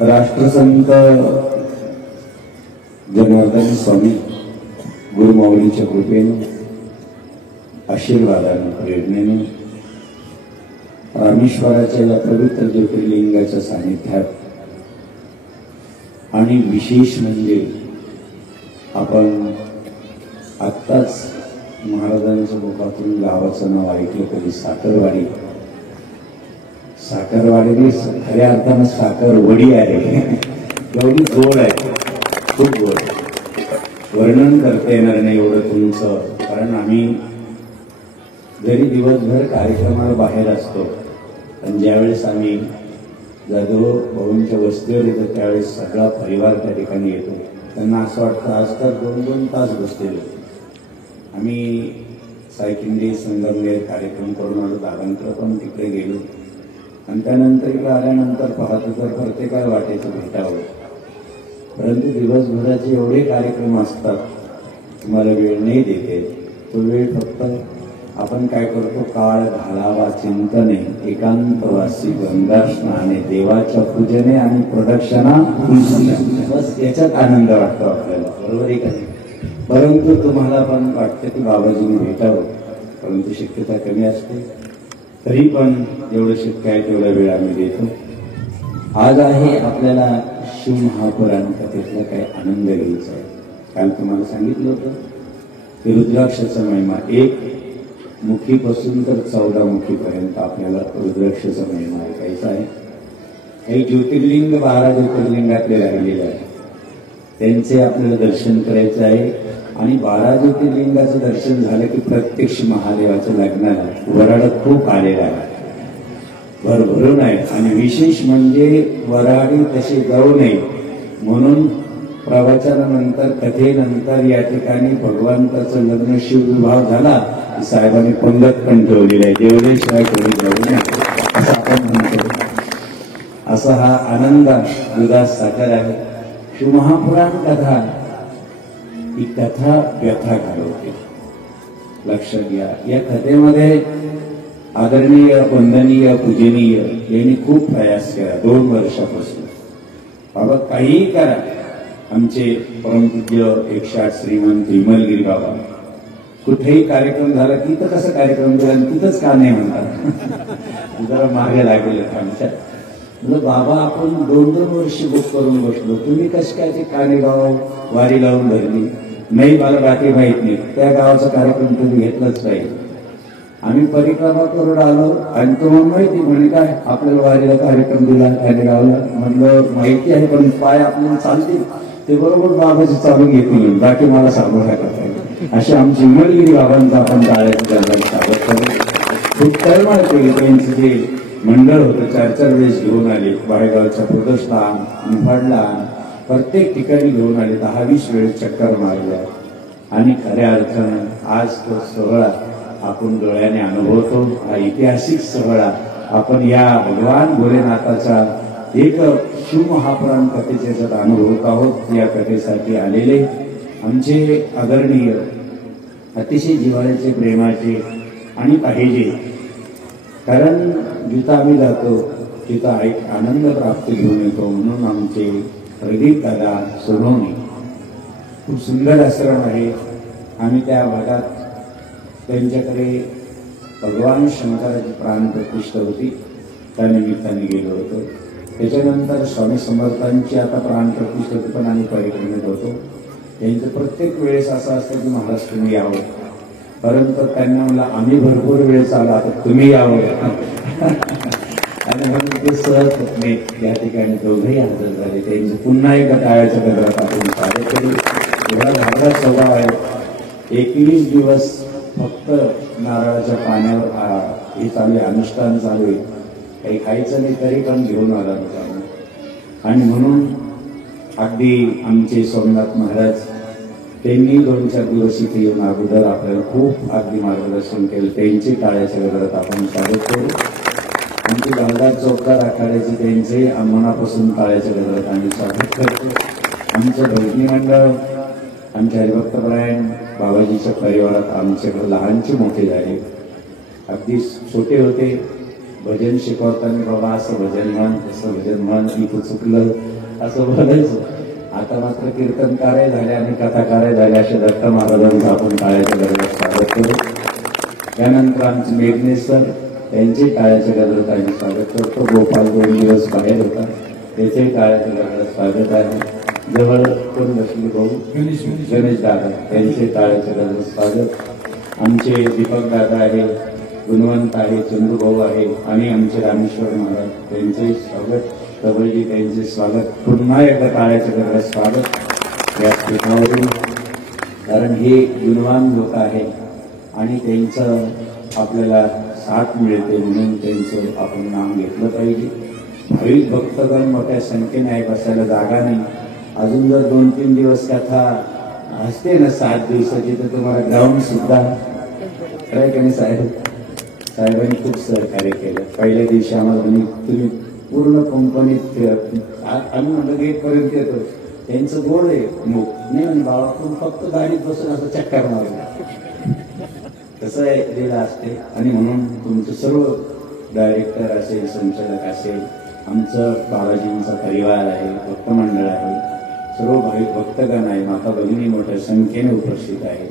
राष्ट्रसंत जनार्दन स्वामी गुरुमाऊलीच्या कृपेने आशीर्वादाने प्रेरणेने रामेश्वराच्या या पवित्र ज्योतिर्लिंगाच्या सानिध्यात आणि विशेष म्हणजे आपण आत्ताच महाराजांच्या मुखातून गावाचं नाव ऐकलं कधी साखरवाडी. साखरवाडी खऱ्या अर्थानं साखरवडी आहे. एवढी गोड आहे, खूप गोड. वर्णन करता येणार नाही एवढं तुमचं. कारण आम्ही जरी दिवसभर कार्यक्रमाला बाहेर असतो पण ज्यावेळेस आम्ही जाधव भाऊंच्या वस्तीवर येतो त्यावेळेस सगळा परिवार त्या ठिकाणी येतो. त्यांना असं वाटतं आज तर 2-2 तास बसलेलो. आम्ही सायकिंडे संगमनेर कार्यक्रम करून आलो. दादांकडे पण तिकडे गेलो आणि त्यानंतर इकडे आल्यानंतर पाहतो तर प्रत्येकाला वाटायचं भेटावं. परंतु दिवसभराचे एवढे कार्यक्रम असतात, तुम्हाला वेळ नाही देते. तो वेळ फक्त आपण काय करतो, काळ घालावा चिंतने, एकांतवासी गंगा स्नाने, देवाच्या पूजने आणि प्रदक्षिणा, बस याच्यात आनंद वाटतो आपल्याला. बरोबर आहे का नाही? परंतु तुम्हाला पण वाटतं की बाबाजीने भेटावं, परंतु शक्यता कमी असते. तरी पण जेवढं शक्य आहे तेवढा वेळ आम्ही देतो. आज आहे आपल्याला शिवमहापुराण कथेतला काही आनंद घ्यायचा आहे. काल तुम्हाला सांगितलं होतं की रुद्राक्षाचा महिमा 1 मुखीपासून तर 14 मुखीपर्यंत आपल्याला रुद्राक्षाचा महिमा ऐकायचा आहे. काही ज्योतिर्लिंग 12 ज्योतिर्लिंगातले राहिलेले आहे, त्यांचे आपल्याला दर्शन करायचं आहे. आणि 12 ज्योतिर्लिंगाचं दर्शन झालं की प्रत्यक्ष महादेवाच्या लग्नाला वराड खूप आलेला आहे, भरभरून आहे. आणि विशेष म्हणजे वराडी तशी जाऊ नये म्हणून प्रवचनानंतर कथेनंतर या ठिकाणी भगवंताचं लग्न शिवविवाह झाला की साहेबांनी पंगत पण ठेवलेली आहे, जेवल्याशिवाय कोणी जाऊ नये असं आपण म्हणतो. असा हा आनंद उदास सागर आहे. शिवमहापुराण कथा ही कथा व्यथा घालवते. लक्षात घ्या, या कथेमध्ये आदरणीय वंदनीय पूजनीय यांनी खूप प्रयास केला 2 वर्षापासून. बाबा काहीही करा, आमचे परमपूज्य 108 श्रीमंत विमलगिरी बाबा कुठेही कार्यक्रम झाला की तर कसं कार्यक्रम झाला आणि तिथंच का नाही म्हणतात, जरा मागे लागेल आमच्या. म्हणजे बाबा आपण 2-2 वर्ष बुक करून बसलो, तुम्ही कशी काय ते कानेगाव वारी लावून धरली नाही, मला बाकी माहित नाही. त्या गावाचा कार्यक्रम तुम्ही घेतलाच पाहिजे. आम्ही परिक्रमा करून आलो आणि तुम्हाला माहिती म्हणे काय आपल्याला वारीला कार्यक्रम दिला कानेगावला. म्हणलं माहिती आहे पण पाय आपल्याला चालतील ते बरोबर बाबाचे चालू घेतील, बाकी मला सांगू नका. असे आमची विमलगिरी बाबांचा आपण टाळ्याचं स्वागत करू. खूप तळमळ केली. त्यांचं जे मंडळ होतं 4-4 वेळेस घेऊन आले, बाळेगावच्या प्रदोषला निफाडला प्रत्येक ठिकाणी घेऊन आले, 10-20 वेळेस चक्कर मारल्या. आणि खऱ्या अर्थानं आज तो सोहळा आपण डोळ्याने अनुभवतो. हा ऐतिहासिक सोहळा आपण या भगवान भोलेनाथाचा एक शिवमहापुराण कथेचे अनुभवत आहोत. या कथेसाठी आलेले आमचे आदरणीय अतिशय जिव्हाळ्याचे प्रेमाचे आणि पाहिजे, कारण जिथं आम्ही जातो तिथं एक आनंद प्राप्त घेऊन येतो. म्हणून आमचे प्रदीप दादा सोनवणे खूप सुंदर आश्रम आहे. आम्ही त्या भागात त्यांच्याकडे भगवान शंकराची प्राणप्रतिष्ठा होती, त्या निमित्ताने गेलो होतो. त्याच्यानंतर स्वामी समर्थांची आता प्राणप्रतिष्ठा होती, पण आम्ही परिक्रमेत होतो. त्यांचं प्रत्येक वेळेस असं असतं की महाराज तुम्ही यावं, परंतु त्यांना मला आम्ही भरपूर वेळेस आला, आता तुम्ही यावं आणि म्हणून ते सहज होत नाही. या ठिकाणी दोघेही हजर झाले. त्यांचं पुन्हा एकदा टाळ्याच्या गजरात आपण स्वागत करू. एवढा धाडा स्वभाव आहे. 21 दिवस फक्त नारळाच्या पाण्यावर हे चालू आहे, अनुष्ठान चालू आहे. काही खायचं नाही तरी पण घेऊन आला होता. आणि म्हणून अगदी आमचे सोमनाथ महाराज त्यांनी 2-4 दिवस इथे येऊन अगोदर आपल्याला खूप अगदी मार्गदर्शन केलं. त्यांचे टाळ्याच्या गजरात आपण स्वागत करू. आमची गंगा चौकार आखाड्याचे त्यांचे मनापासून टाळ्याच्या गजरात आम्ही स्वागत करतो. आमचं भजनी मंडळ आमच्या हरिभक्तपरायण बाबाजीच्या परिवारात आमच्याकडे लहानचे मोठे झाले. अगदी छोटे होते, भजन शिकवताना बाबा असं भजन म्हण असं भजन म्हण, इथं चुकलं असं बोलायचं. आता मात्र कीर्तनकार झाले आणि कथाकार झाले. अशा दत्त महाराजांचं आपण टाळ्याच्या गजरात स्वागत करू. त्यानंतर आमचे मेघनेश सर त्यांचे टाळ्याच्या गजरात आम्ही स्वागत करतो. गोपाल 2 दिवस बाहेर होता, त्याचे टाळ्याच्या गजरात स्वागत आहे. जवळ कोण बसले भाऊ गणेश दादा, त्यांचे टाळ्याच्या गजरात स्वागत. आमचे दीपक दादा आहे, गुणवंत आहे, चंदू भाऊ आहे आणि आमचे रामेश्वर महाराज त्यांचे स्वागत. तबलजी त्यांचे स्वागत. पुन्हा एकदा टाळ्याच्या गजरात स्वागत या पीठावरून, कारण हे गुणवान लोक आहे आणि त्यांचं आपल्याला साथ मिळते म्हणून त्यांचं आपण नाव घेतलं पाहिजे. भाविक भक्तगण मोठ्या संख्येने आहे, बसायला जागा नाही. अजून जर 2-3 दिवस कथा असते ना 7 दिवसाची तर तुम्हाला ग्राउंड सुद्धा काय का नाही. साहेबांनी खूप सहकार्य केलं. पहिल्या दिवशी आम्हाला तुम्ही पूर्ण कंपनीत आम्ही म्हणलं गेटपर्यंत येतो. त्यांचं गोड आहे मुख नाही म्हणजे बाबा तुम्ही फक्त गाडीत बसून असं चक्कर मारला तसं आहे दिलं असते. आणि म्हणून तुमचं सर्व डायरेक्टर असेल, संचालक असेल, आमचं बाबाजींचा परिवार आहे, भक्त मंडळ आहे, सर्व भाविक भक्तगण आहे, माता भगिनी मोठ्या संख्येने उपस्थित आहे.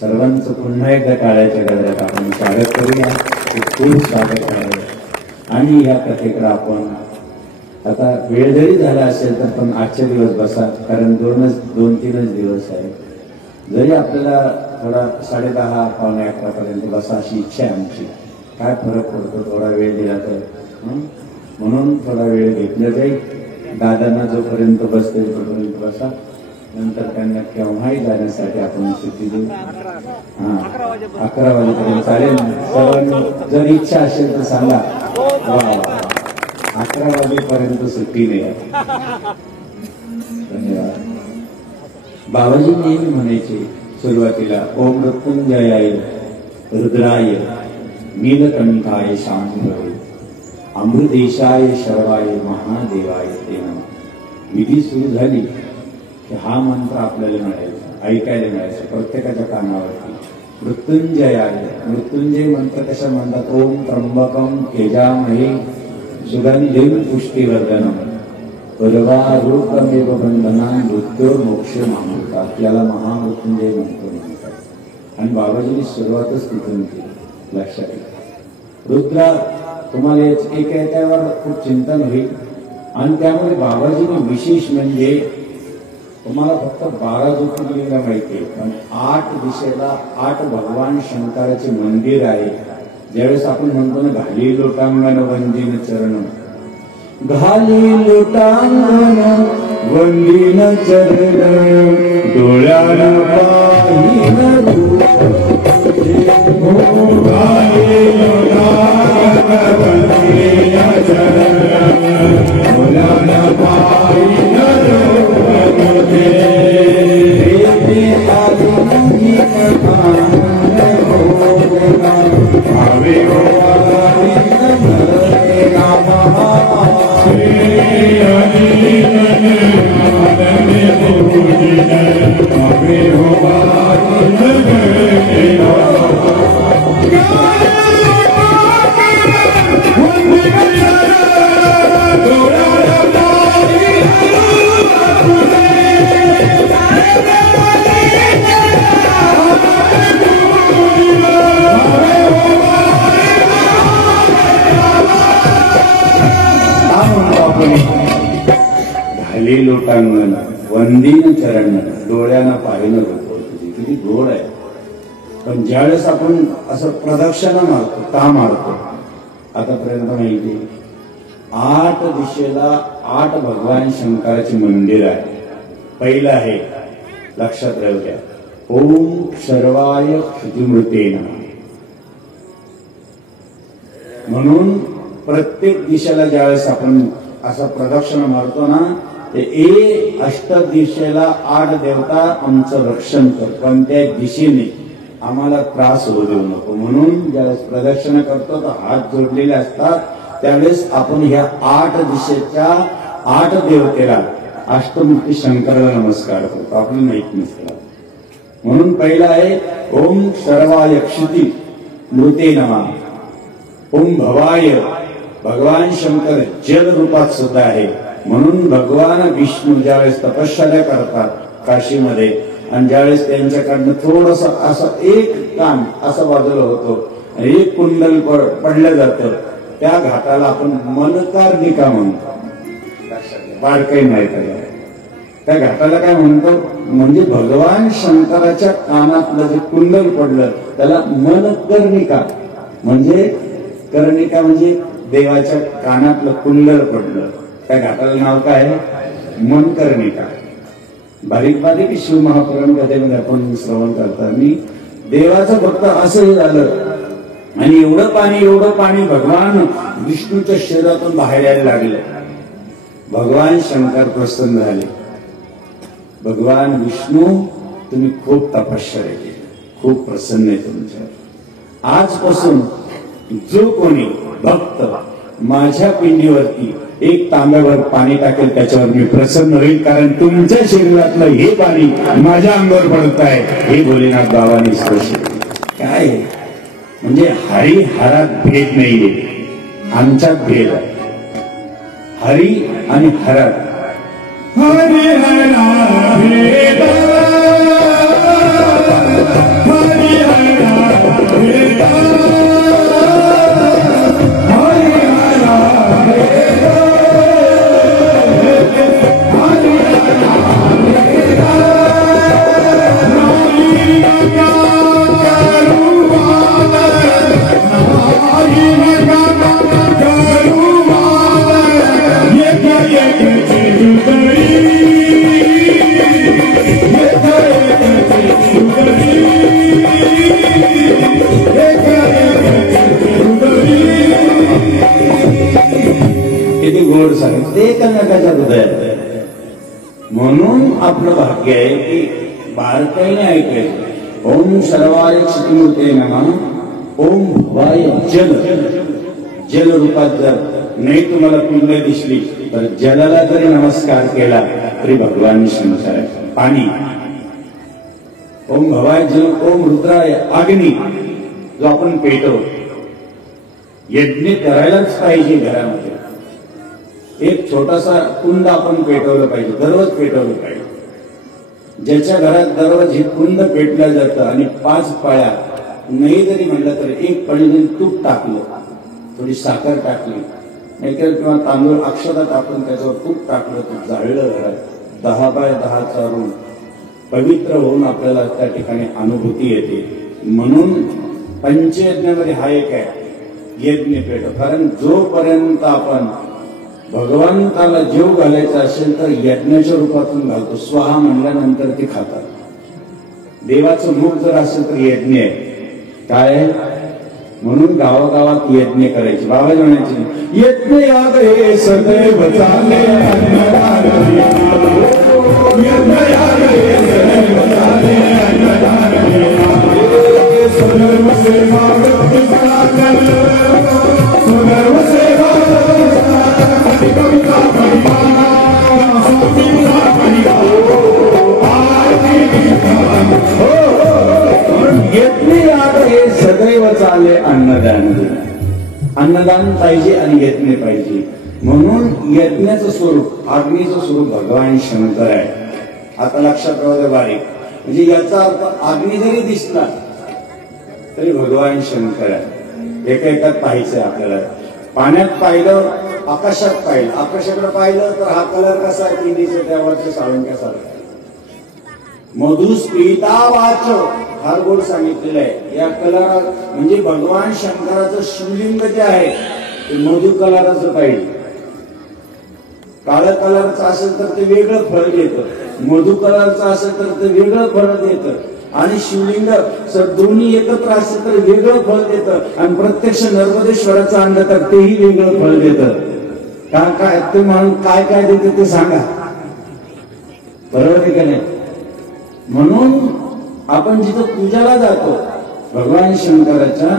सर्वांचं पुन्हा एकदा टाळ्याच्या गजरात आपण स्वागत करूया. खूप स्वागत आहे. आणि या कथेकडे आपण आता वेळ जरी झाला असेल तर पण आजचे दिवस बसा, कारण 2-3 दिवस आहे. जरी आपल्याला थोडा 10:30 पावणे 11 पर्यंत बसा अशी इच्छा आहे आमची. काय फरक पडतो थोडा वेळ दिला तर, म्हणून थोडा वेळ घेतला जाईल. दादांना जोपर्यंत बसते तोपर्यंत बसा, नंतर त्यांना केव्हाही जाण्यासाठी आपण सुट्टी देऊ. 11 वाजेपर्यंत चालेल. सर्वांनी जर इच्छा असेल तर सांगा. 11 वाजेपर्यंत सुट्टी नाही. धन्यवाद. बाबाजी नेहमी म्हणायचे सुरुवातीला ओम मृत्युंजयाय रुद्राय नीलकंठाय शांभवे अमृतेशाय शर्वाय महादेवाय ते नमः। विधी सुरू झाली की हा मंत्र आपल्याला मिळायचा, ऐकायला मिळायचा प्रत्येकाच्या कानावरती। मृत्युंजयाय, मृत्युंजय मंत्र कशा म्हणतात? ओम त्र्यंबकम यजामहे सुगंधिं पुष्टिवर्धनम उर्वारुकमेव बंधनान् मृत्युर्मोक्षमामृतात्, याला महामृत्युंजय मंत्र म्हणतात। आणि बाबाजींनी सुरुवातच तिथून केली, लक्षात घ्या। रुद्रा तुम्हाला एक याच्यावर खूप चिंतन होईल आणि त्यामुळे बाबाजीने विशेष म्हणजे तुम्हाला फक्त 12 ज्योतिर्लिंग माहिती आहे, पण 8 दिशेला 8 भगवान शंकराचे मंदिर आहे। ज्यावेळेस आपण म्हणतो ना घाली लोटांगण वंदीन चरण, घाली लोटांगण वंदीन चरण डोळ्यानं पाहिन घाली लोटांगण वंदीन चरण डोळ्यानं पाहिन घाली लोटांगण वंदीन चरण डोळ्यानं पाहिलं होतं, किती गोड आहे। पण ज्यावेळेस आपण असं प्रदक्षिणा मारतो का मारतो आतापर्यंत माहिती, 8 दिशेला 8 भगवान शंकराचे मंदिर आहे। पहिलं आहे, लक्षात राहू द्या, ओम सर्वाय क्षितिमृते नमः। म्हणून प्रत्येक दिशेला ज्यावेळेस आपण असं प्रदक्षिणा मारतो ना, ते अष्ट दिशेला 8 देवता आमचं रक्षण कर, पण त्या दिशेने आम्हाला त्रास होऊ देऊ नको। म्हणून ज्यावेळेस प्रदक्षिणा करतो तर हात जोडलेले असतात, त्यावेळेस आपण ह्या 8 दिशेच्या 8 देवतेला अष्टमुखी शंकराला नमस्कार करतो, आपल्याला माहित नसतं। म्हणून पहिला आहे ओम सर्वाय क्षिती मृते नमः, ओम भवाय, भगवान शंकर जल रूपात सुद्धा आहे। म्हणून भगवान विष्णू ज्यावेळेस तपश्चर्या करतात काशीमध्ये आणि ज्यावेळेस त्यांच्याकडनं थोडस असं एक कान असं बाजूला होतो आणि एक कुंडल पडलं जातं, त्या घाटाला आपण मनकार्णिका म्हणतो। बारकाई नाही त्या घाटाला काय म्हणतो, म्हणजे भगवान शंकराच्या कानातलं जे कुंडल पडलं त्याला मनकर्णिका, म्हणजे कर्णिका म्हणजे देवाच्या कानातलं कुंडल पडलं, त्या घाटाला नाव काय आहे? मनकर्णिका। बारीक बारीक शिव महापुराण कथेमध्ये आपण श्रवण करता, मी देवाचं फक्त असंही झालं आणि एवढं पाणी भगवान विष्णूच्या शरीरातून बाहेर यायला लागलं। भगवान शंकर प्रसन्न झाले, भगवान विष्णू तुम्ही खूप तपश्चर्या केली, खूप प्रसन्न आहे तुमच्यावर। आजपासून जो कोणी भक्त माझ्या पिंडीवरती 1 तांब्यावर पाणी टाकेल त्याच्यावर मी प्रसन्न होईल, कारण तुमच्या शरीरातलं हे पाणी माझ्या अंगावर पडत आहे, हे भोलेनाथ बाबांनी स्पर्श काय म्हणजे हरी हरात भेद नाहीये, आमच्यात भेद आहे। हरी आणि हरात हरी हरा भेद, हरी हरा भेद, ते कर्नाटकाच्या हृदयात। म्हणून आपलं भाग्य आहे की बारकाईने ऐकायचं. ओम सर्वाय चित्तमूर्ते नमः. ओम भवाय जल. जल रूपात जर नाही तुम्हाला पिंड दिसली तर जलाला जरी नमस्कार केला तरी भगवान शंकर आहे. पाणी. ओम भवाय जल. ओम रुद्राय अग्नी, जो आपण पेटवतो. यज्ञ करायलाच पाहिजे घरामध्ये. एक छोटासा कुंड आपण पेटवलं पाहिजे, दररोज पेटवलं पाहिजे. ज्याच्या घरात दररोज हे कुंड पेटलं जातं आणि 5 पळ्या नाही जरी म्हणलं तर एक पळीने तूप टाकलं, थोडी साखर टाकली, नाहीतर किंवा तांदूळ अक्षता टाकून त्याच्यावर तूप टाकलं तर जाळलं घरात 10 बाय 10 रूम पवित्र होऊन आपल्याला त्या ठिकाणी अनुभूती येते. म्हणून पंचयज्ञामध्ये हा एक आहे यज्ञ पेटव. कारण जोपर्यंत आपण भगवंताला जीव घालायचा असेल तर यज्ञाच्या रूपातून घालतो. स्वाहा म्हणल्यानंतर ते खातात. देवाचं मुख जर असेल तर यज्ञ आहे. काय? म्हणून गावागावात यज्ञ करायचे. बाबा म्हणायचे यज्ञ याद हे सदैव चाले, यज्ञ याद हे सदैव चाले, सदैव सेवा भक्ती सनातन, सदैव सेवा कविता परिवाना, यज्ञ याद हे सदैव चाले. अन्नदान. अन्नदान पाहिजे आणि यज्ञ पाहिजे. म्हणून यज्ञाचं स्वरूप, अग्नीचं स्वरूप भगवान शंकर आहे. आता लक्षात राहू बारीक. म्हणजे याचा अर्थ अग्नी जरी दिसला तरी भगवान शंकर आहे. एकाएकात पाहायचंय आपल्याला. पाण्यात पाहिलं, आकाशात पाहिलं. आकाशाकडे पाहिलं तर हा कलर कसा आहे, पिंडीच्या त्यावरच्या साळुंक्यासारखा. मधुस्फीता वाच फार गोड सांगितलेलं आहे. या कलर म्हणजे भगवान शंकराचं शिवलिंग जे आहे ते मधु कलराचं पाहिजे. काळ्या कलरचं असेल तर ते वेगळं फळ देतं, मधु कलरचं असेल तर ते वेगळं फळ देतं. आणि शिवलिंग सर दोन्ही एकत्र असेल तर वेगळं फळ देतं. आणि प्रत्यक्ष नर्मदेश्वराचं आणलं तर तेही वेगळं फळ देतं. काय ते म्हणून काय काय देते ते सांगा. बरोबर आहे का नाही? म्हणून आपण जिथं पूजाला जातो भगवान शंकराच्या,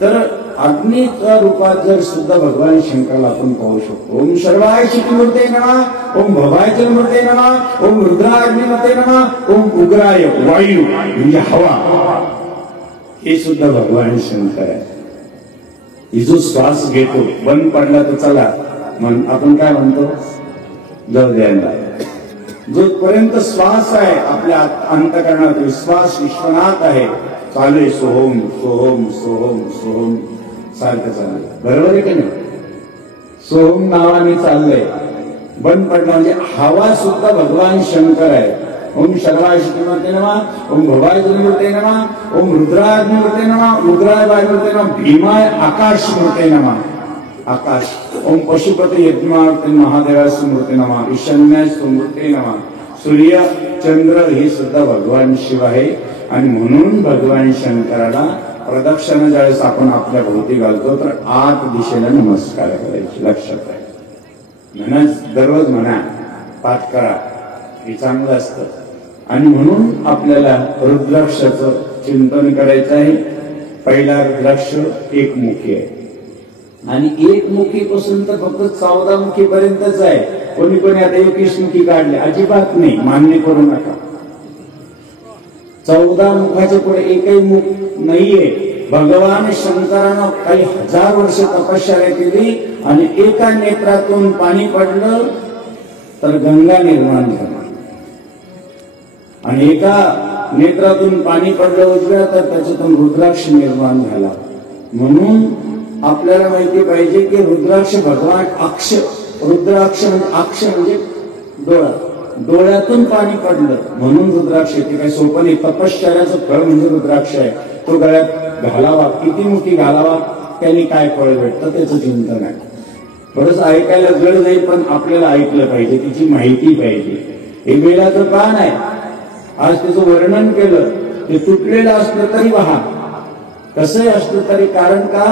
तर अग्नीच्या रूपात जर सुद्धा भगवान शंकराला आपण पाहू शकतो. ओम सर्वाय चित्तमूर्ते नमः. ओम भवाय जलमूर्ते नमः. ओम रुद्राग्निमूर्ते नमः. ओम उग्राय वायू म्हणजे हवा, हे सुद्धा भगवान शंकर आहे. ही जो श्वास घेतो बंद पडला तर चला म्हण आपण काय म्हणतो, जाऊ द्यायला. जोपर्यंत श्वास आहे आपल्या अंतकरणात, विश्वास विश्वनाथ आहे, चालू आहे सोहम सोहम सोहम सोहम सारखं चाललंय. बरोबर आहे की नाही? सोहम नावाने चाललंय. बंद पडलं म्हणजे हवा सुद्धा भगवान शंकर आहे. ओम सर्वाय चित्तमूर्ते नमः. ओम भवाय जलमूर्ते नमः. ओम रुद्राग्निमूर्ते नमः. रुद्राय वायुमूर्ते नमः. भीमाय आकाशमूर्ते नमः. आकाश. ओम पशुपती यज्ञमार्ते महादेवाय स्मृते नमः. ईशान्याय स्मृते नमः. सूर्य चंद्र हे सुद्धा भगवान शिव आहे. आणि म्हणून भगवान शंकराला प्रदक्षिणा ज्यावेळेस आपण आपल्या भोवती घालतो तर 8 दिशेला नमस्कार करायचे. लक्षात आहे. म्हणा दररोज म्हणा, पाठ करा, हे चांगलं असतं. आणि म्हणून आपल्याला रुद्राक्षाचं चिंतन करायचं आहे. पहिला रुद्राक्ष एकमुखी आहे. आणि एकमुखी पासून तर फक्त 14 मुखी पर्यंतच आहे. कोणी कोणी आता 21 मुखी काढले, अजिबात नाही, मान्य करू नका. 14 मुखाच्या पुढे एकही मुख नाहीये. भगवान शंकरानं काही 1000 वर्ष तपश्चर्या केली आणि एका नेत्रातून पाणी पडलं तर गंगा निर्माण झाली. आणि एका नेत्रातून पाणी पडलं उजव्या तर त्याच्यातून रुद्राक्ष निर्माण झाला. म्हणून आपल्याला माहिती पाहिजे की रुद्राक्ष भगवान अक्ष, रुद्राक्ष म्हणजे अक्ष म्हणजे डोळा, डोळ्यातून पाणी पडलं म्हणून रुद्राक्ष. ते काही सोपं नाही. तपश्चर्याचं फळ म्हणजे रुद्राक्ष आहे. तो गळ्यात घालावा, किती मुठी घालावा, त्यांनी काय फळ भेटतं त्याचं चिंतन आहे. थोडंसं ऐकायला जड जाईल पण आपल्याला ऐकलं पाहिजे, तिची माहिती पाहिजे. हे बेलाचं पान आहे, आज त्याचं वर्णन केलं. ते तुटलेलं असलं तरी वहा, कसंही असलं तरी. कारण का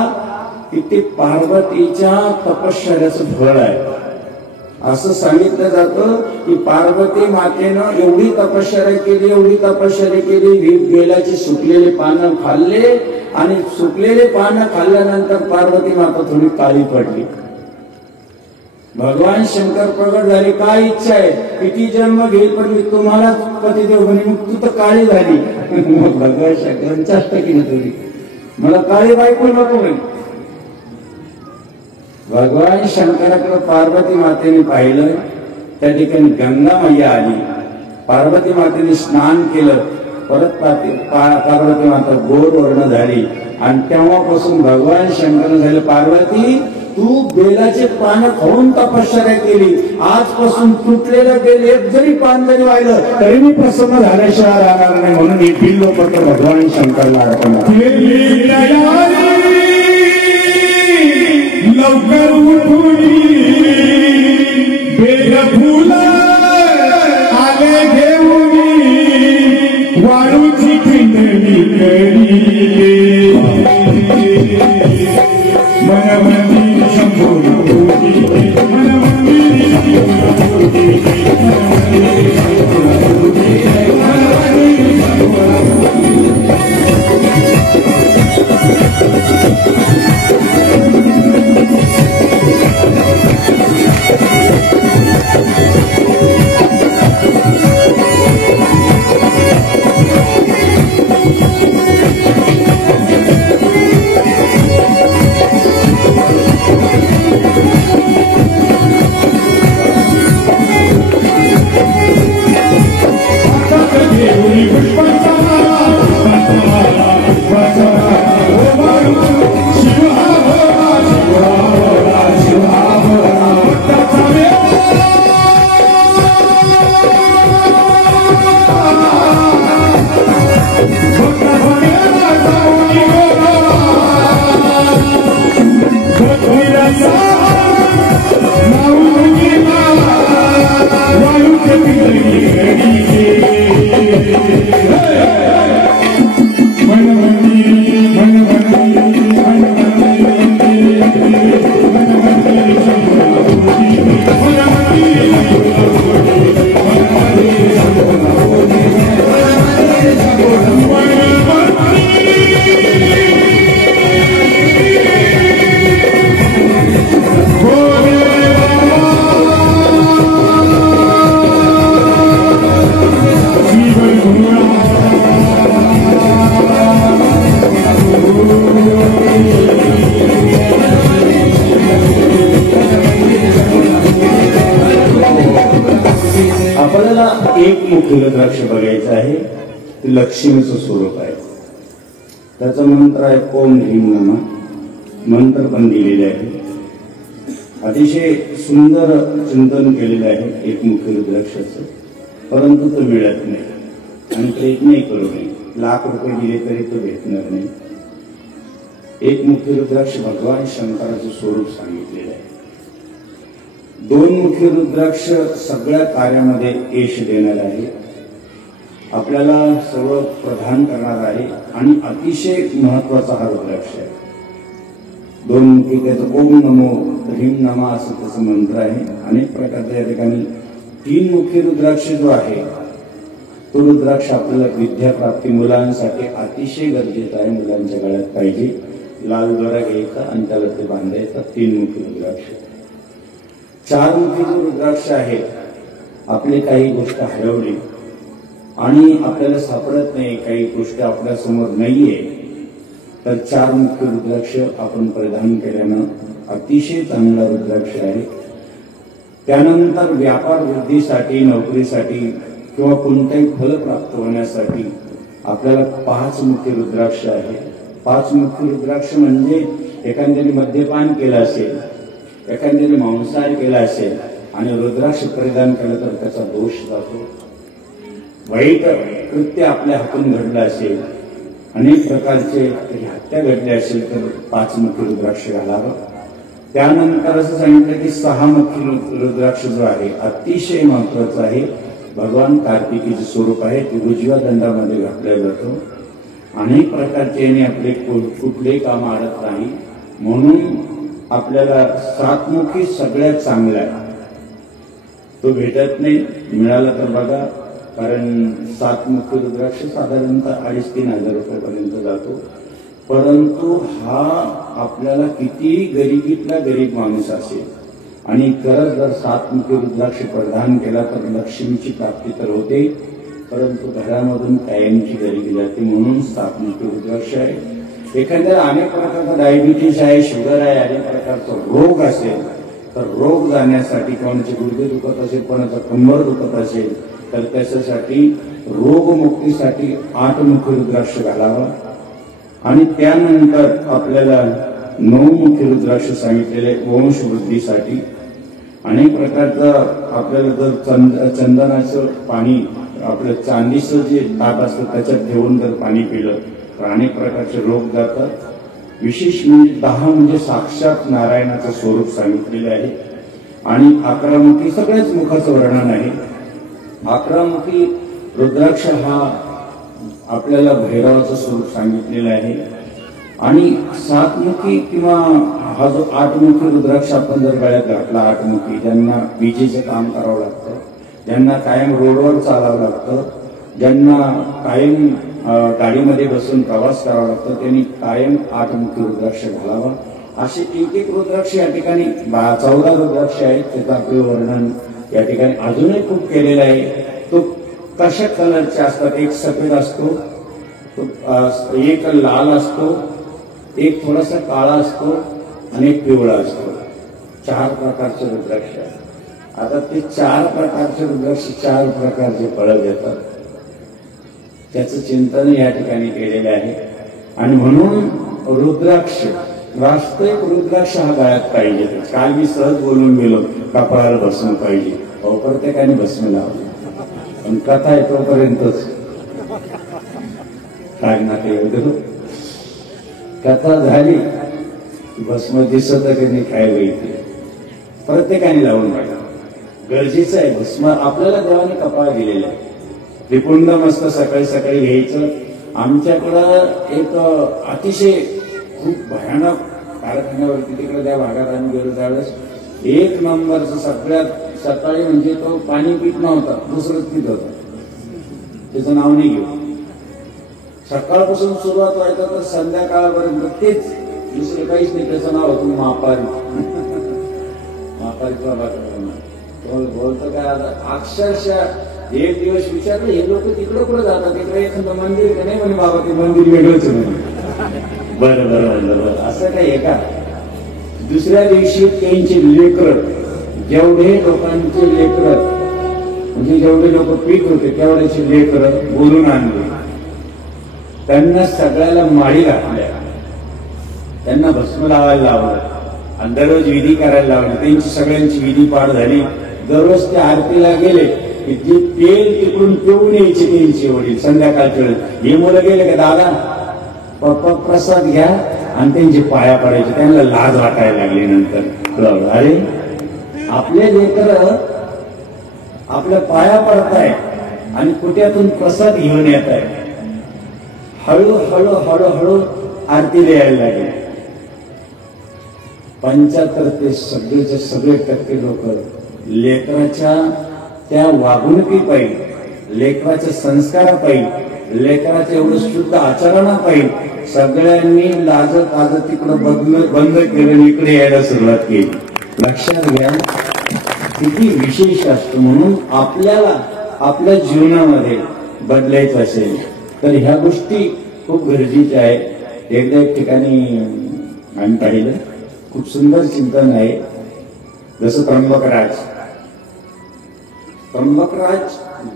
की ते पार्वतीच्या तपश्चर्याचं फळ आहे. असं सांगितलं जातं की पार्वती मातेनं एवढी तपश्चर्या केली, बेलाची सुकलेले पानं खाल्ले आणि सुकलेले पानं खाल्ल्यानंतर पार्वती माता थोडी काळी पडली. भगवान शंकर प्रगट झाले, काय इच्छा आहे, किती जन्म घेईल पण मी तुम्हाला पतिदेव म्हणे. मग तू तर काळी झाली. मग भगवान शंकरांची चेष्टा केली थोडी, मला काळी बायको नको म्हणे. भगवान शंकराकडे पार्वती मातेने पाहिलं, त्या ठिकाणी गंगा मैया आली. पार्वती मातेने स्नान केलं, परत पार्वती माता गोड वर्ण झाली आणि तेव्हापासून भगवान शंकर झाले, पार्वती तू बेलाचे पानं खाऊन तपश्चर्या केली, आजपासून तुटलेलं बेल एक जरी पान जरी वाहिलं तरी मी प्रसन्न झाल्याशिवाय राहणार नाही. म्हणून हे बिल्वपत्र भगवान शंकरला अर्पण लवकर उठुनी बेल फुला आले घेऊनी वाळूची खिंडणी करी मनमंदिर शंभो एक मुख्य द्राक्ष बघायचं आहे, लक्ष्मीचं स्वरूप आहे. त्याचा मंत्र आहे ओम ह्रीम नमः. मंत्र पण दिलेले आहे. अतिशय सुंदर चिंतन केलेलं आहे एक मुख्य रुद्राक्षाचं, परंतु तो मिळत नाही आणि प्रयत्नही करू नये. लाख रुपये दिले तरी तो भेटणार नाही. एक मुख्य रुद्राक्ष भगवान शंकराचं स्वरूप सांगितलेलं आहे. दोन मुख्य रुद्राक्ष सगळ्या कार्यामध्ये यश देणार आहे, आपल्याला सर्व प्रदान करणार आहे आणि अतिशय महत्वाचा हा रुद्राक्ष आहे. दोन मुखी त्याचं ओम नमो ह्रीम नमः असं त्याचं मंत्र आहे. अनेक प्रकारच्या या ठिकाणी तीन मुख्य रुद्राक्ष जो आहे तो रुद्राक्ष आपल्याला विद्याप्राप्ती मुलांसाठी अतिशय गरजेचं आहे. मुलांच्या गळ्यात पाहिजे. लाल दोरा घ्यायचा आणि त्याला ते बांधायचा. तीन मुखी रुद्राक्ष. चार मुखी जो रुद्राक्ष आहे, आपली काही गोष्ट हरवली आणि आपल्याला सापडत नाही, काही गोष्टी आपल्या समोर नाहीये, तर चार मुख्य रुद्राक्ष आपण परिधान केल्यानं अतिशय चांगला रुद्राक्ष आहे. त्यानंतर व्यापार वृद्धीसाठी, नोकरीसाठी किंवा कोणत्याही फल प्राप्त होण्यासाठी आपल्याला पाच मुख्य रुद्राक्ष आहे. पाच मुख्य रुद्राक्ष म्हणजे एखाद्याने मद्यपान केलं असेल, एखाद्याने मांसाहार केला असेल आणि रुद्राक्ष परिधान केलं तर त्याचा दोष जातो. वाईट कृत्य आपल्या हातून घडलं असेल, अनेक प्रकारचे हत्या घडल्या असेल तर पाच मुखी रुद्राक्ष घालावं. त्यानंतर असं सांगितलं की सहा मुखी रुद्राक्ष जो आहे अतिशय महत्वाचा आहे. भगवान कार्तिकीचे स्वरूप आहे. ते उजव्या दंडामध्ये घातलं जातं. अनेक प्रकारचे याने आपले कुठलेही काम अडत नाही. म्हणून आपल्याला सातमुखी सगळ्यात चांगला आहे. तो भेटत नाही. मिळाला तर बघा, कारण 7 मुखी रुद्राक्ष साधारणतः 2,500-3,000 रुपयापर्यंत जातो. परंतु हा आपल्याला किती गरिबीतला गरीब माणूस असेल आणि खरंच जर 7 मुखी रुद्राक्ष प्रदान केला तर लक्ष्मीची प्राप्ती तर होते, परंतु घरामधून कायमची गरिबी जाते. म्हणून 7 मुखी रुद्राक्ष आहे. एखाद्याला अनेक प्रकारचा डायबिटीस आहे, शुगर आहे, अनेक प्रकारचा रोग असेल तर रोग जाण्यासाठी, कोणाचे गुडघे दुखत असेल, कोणाचा कंबर दुखत असेल तर त्याच्यासाठी रोगमुक्तीसाठी 8 मुखी रुद्राक्ष घालावा. आणि त्यानंतर आपल्याला 9 मुखी रुद्राक्ष सांगितलेले वंशवृद्धीसाठी. अनेक प्रकारचं आपल्याला जर चंदनाचं पाणी, आपलं चांदीचं जे ताट असतं त्याच्यात ठेवून जर पाणी पिलं तर अनेक प्रकारचे रोग जातात. विशेष म्हणजे 10 म्हणजे साक्षात नारायणाचं स्वरूप सांगितलेलं आहे. आणि 11 मुखी सगळ्याच मुखाचं वर्णन आहे. 11 मुखी रुद्राक्ष हा आपल्याला भैरवाचं स्वरूप सांगितलेलं आहे. आणि 7 मुखी किंवा हा जो 8 मुखी रुद्राक्ष आपण जर गळ्यात घातला, 8 मुखी, ज्यांना विजेचं काम करावं लागतं, ज्यांना कायम रोडवर चालावं लागतं, ज्यांना कायम गाडीमध्ये बसून प्रवास करावा लागतो, त्यांनी कायम 8 मुखी रुद्राक्ष घालावा. असे एक रुद्राक्ष या ठिकाणी 14 रुद्राक्ष आहेत. त्याचं आपलं वर्णन या ठिकाणी अजूनही खूप केलेलं आहे. तो कशा कलरचे असतात, एक सफेद असतो, एक लाल असतो, एक थोडासा काळा असतो आणि एक पिवळा असतो. 4 प्रकारचे रुद्राक्ष आहेत. आता ते 4 प्रकारचे रुद्राक्ष 4 प्रकारचे फळं देतात. त्याचं चिंतन या ठिकाणी केलेलं आहे. आणि म्हणून रुद्राक्ष, वास्तविक रुद्राक्ष हा गळ्यात पाहिजे. काल मी सहज बोलून गेलो कपाळाला भस्म पाहिजे, प्रत्येकाने भस्म लावलं, पण कथा आहे तोपर्यंतच काढण्यात येऊ. कथा झाली भस्म दिसत की नाही काय होईल, प्रत्येकाने लावून पाहिजे. गरजेचं आहे. भस्म आपल्याला देवाने कपाळ दिलेलं आहे. त्रिपुंड मस्त सकाळी सकाळी घ्यायचं. आमच्याकडं एक अतिशय खूप भयानक कारखान्यावरती तिकडे त्या भागात आम्ही गेलो त्यावेळेस 1 नंबरचं सगळ्यात सकाळी म्हणजे तो पाणी पित नव्हता, दुसरंच पित होता. त्याचं नाव नाही घेऊ. सकाळपासून सुरुवात व्हायचं तर संध्याकाळपर्यंत तेच, दुसरं काहीच नाही. त्याचं नाव होतं मापारी. मापारीचा बोलतो काय आता अक्षरशः एक दिवस विचारलं, हे लोक तिकडं कुठं जातात, तिकडे एखादं मंदिर का नाही म्हणे, बाबा ते मंदिर वेगळंच म्हणे. बरं बरं बरं असं काही आहे का. दुसऱ्या दिवशी त्यांची लेकरं, जेवढे लोकांचे लेकरं म्हणजे जेवढे लोक पीक होते तेवढ्याची लेकरं बोलून आणली, त्यांना सगळ्याला माळी घातल्या, त्यांना भस्म लावायला लावलं आणि दररोज विधी करायला लावली. त्यांची सगळ्यांची विधी पार झाली. दररोज ते आरतीला गेले की जे तेल तिकडून पिऊन यायचे त्यांचे वडील संध्याकाळच्या वेळेस. हे मुलं गेले का दादा पप्पा प्रसाद घ्या आणि त्यांचे पाया पडायचे. त्यांना लाज वाटायला लागली. नंतर अरे आपले लेकर आपल्या पाया पडताय आणि कुठ्यातून प्रसाद घेऊन येत आहे. हळूहळू हळूहळू आरतीला यायला लागले. 75 ते सगळेचे सगळे टक्के लोक लेकराच्या त्या वागणुकीपायी, लेकराच्या संस्कारापायी, लेकराच्या एवढं शुद्ध आचरणापायी सगळ्यांनी लाजत आजत तिकडं बंद केलं, इकडे यायला सुरुवात केली. लक्षात घ्या किती विशेष असतं. म्हणून आपल्याला आपल्या जीवनामध्ये बदलायचं असेल तर ह्या गोष्टी खूप गरजेच्या आहेत. एकदा एक ठिकाणी आम्ही पाहिलं, खूप सुंदर चिंतन आहे. जसं त्र्यंबकराज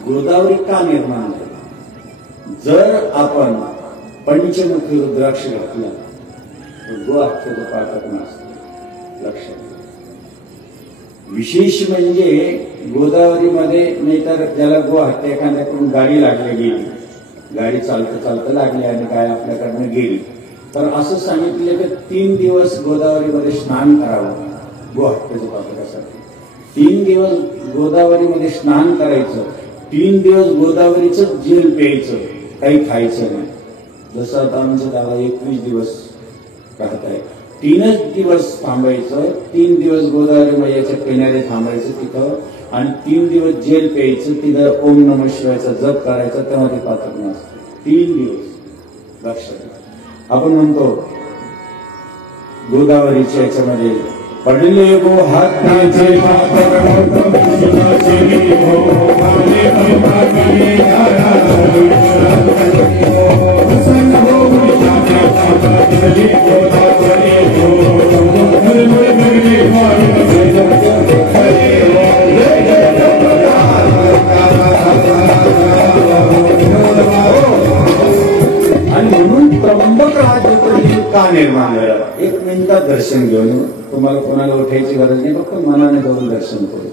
गोदावरी का निर्माण झाली. जर आपण पंचमुखी रुद्राक्ष घातला तर गो हत्येचं पातक नसतं. लक्षात. विशेष म्हणजे गोदावरीमध्ये नाही तर ज्याला गो हत्या एखाद्याकडून गाडी लागली गेली, गाडी चालतं चालतं लागली आणि काय आपल्याकडनं गेली तर असं सांगितलं की 3 दिवस गोदावरीमध्ये स्नान करावं गो हत्येचं पातकासाठी. 3 दिवस गोदावरीमध्ये स्नान करायचं, 3 दिवस गोदावरीचं जेल प्यायचं, काही खायचं नाही. जसं आता आमचं दादा 21 दिवस राहत आहे, 3च दिवस थांबायचं, 3 दिवस गोदावरी मैयाच्या किनारे थांबायचं, तिथं आणि 3 दिवस जेल प्यायचं, तिथं ओम नमः शिवायचा जप करायचा, तेव्हा ते पातक नसतं. 3 दिवस लक्षात घ्या. आपण म्हणतो गोदावरीच्या याच्यामध्ये पडले गो हाताचे आणि म्हणून त्र्यंबक राज्य का निर्माण झालं. 1 मिनिटात दर्शन घेऊन तुम्हाला कोणाला उठायची गरज नाही, फक्त मनाने जाऊन दर्शन करू.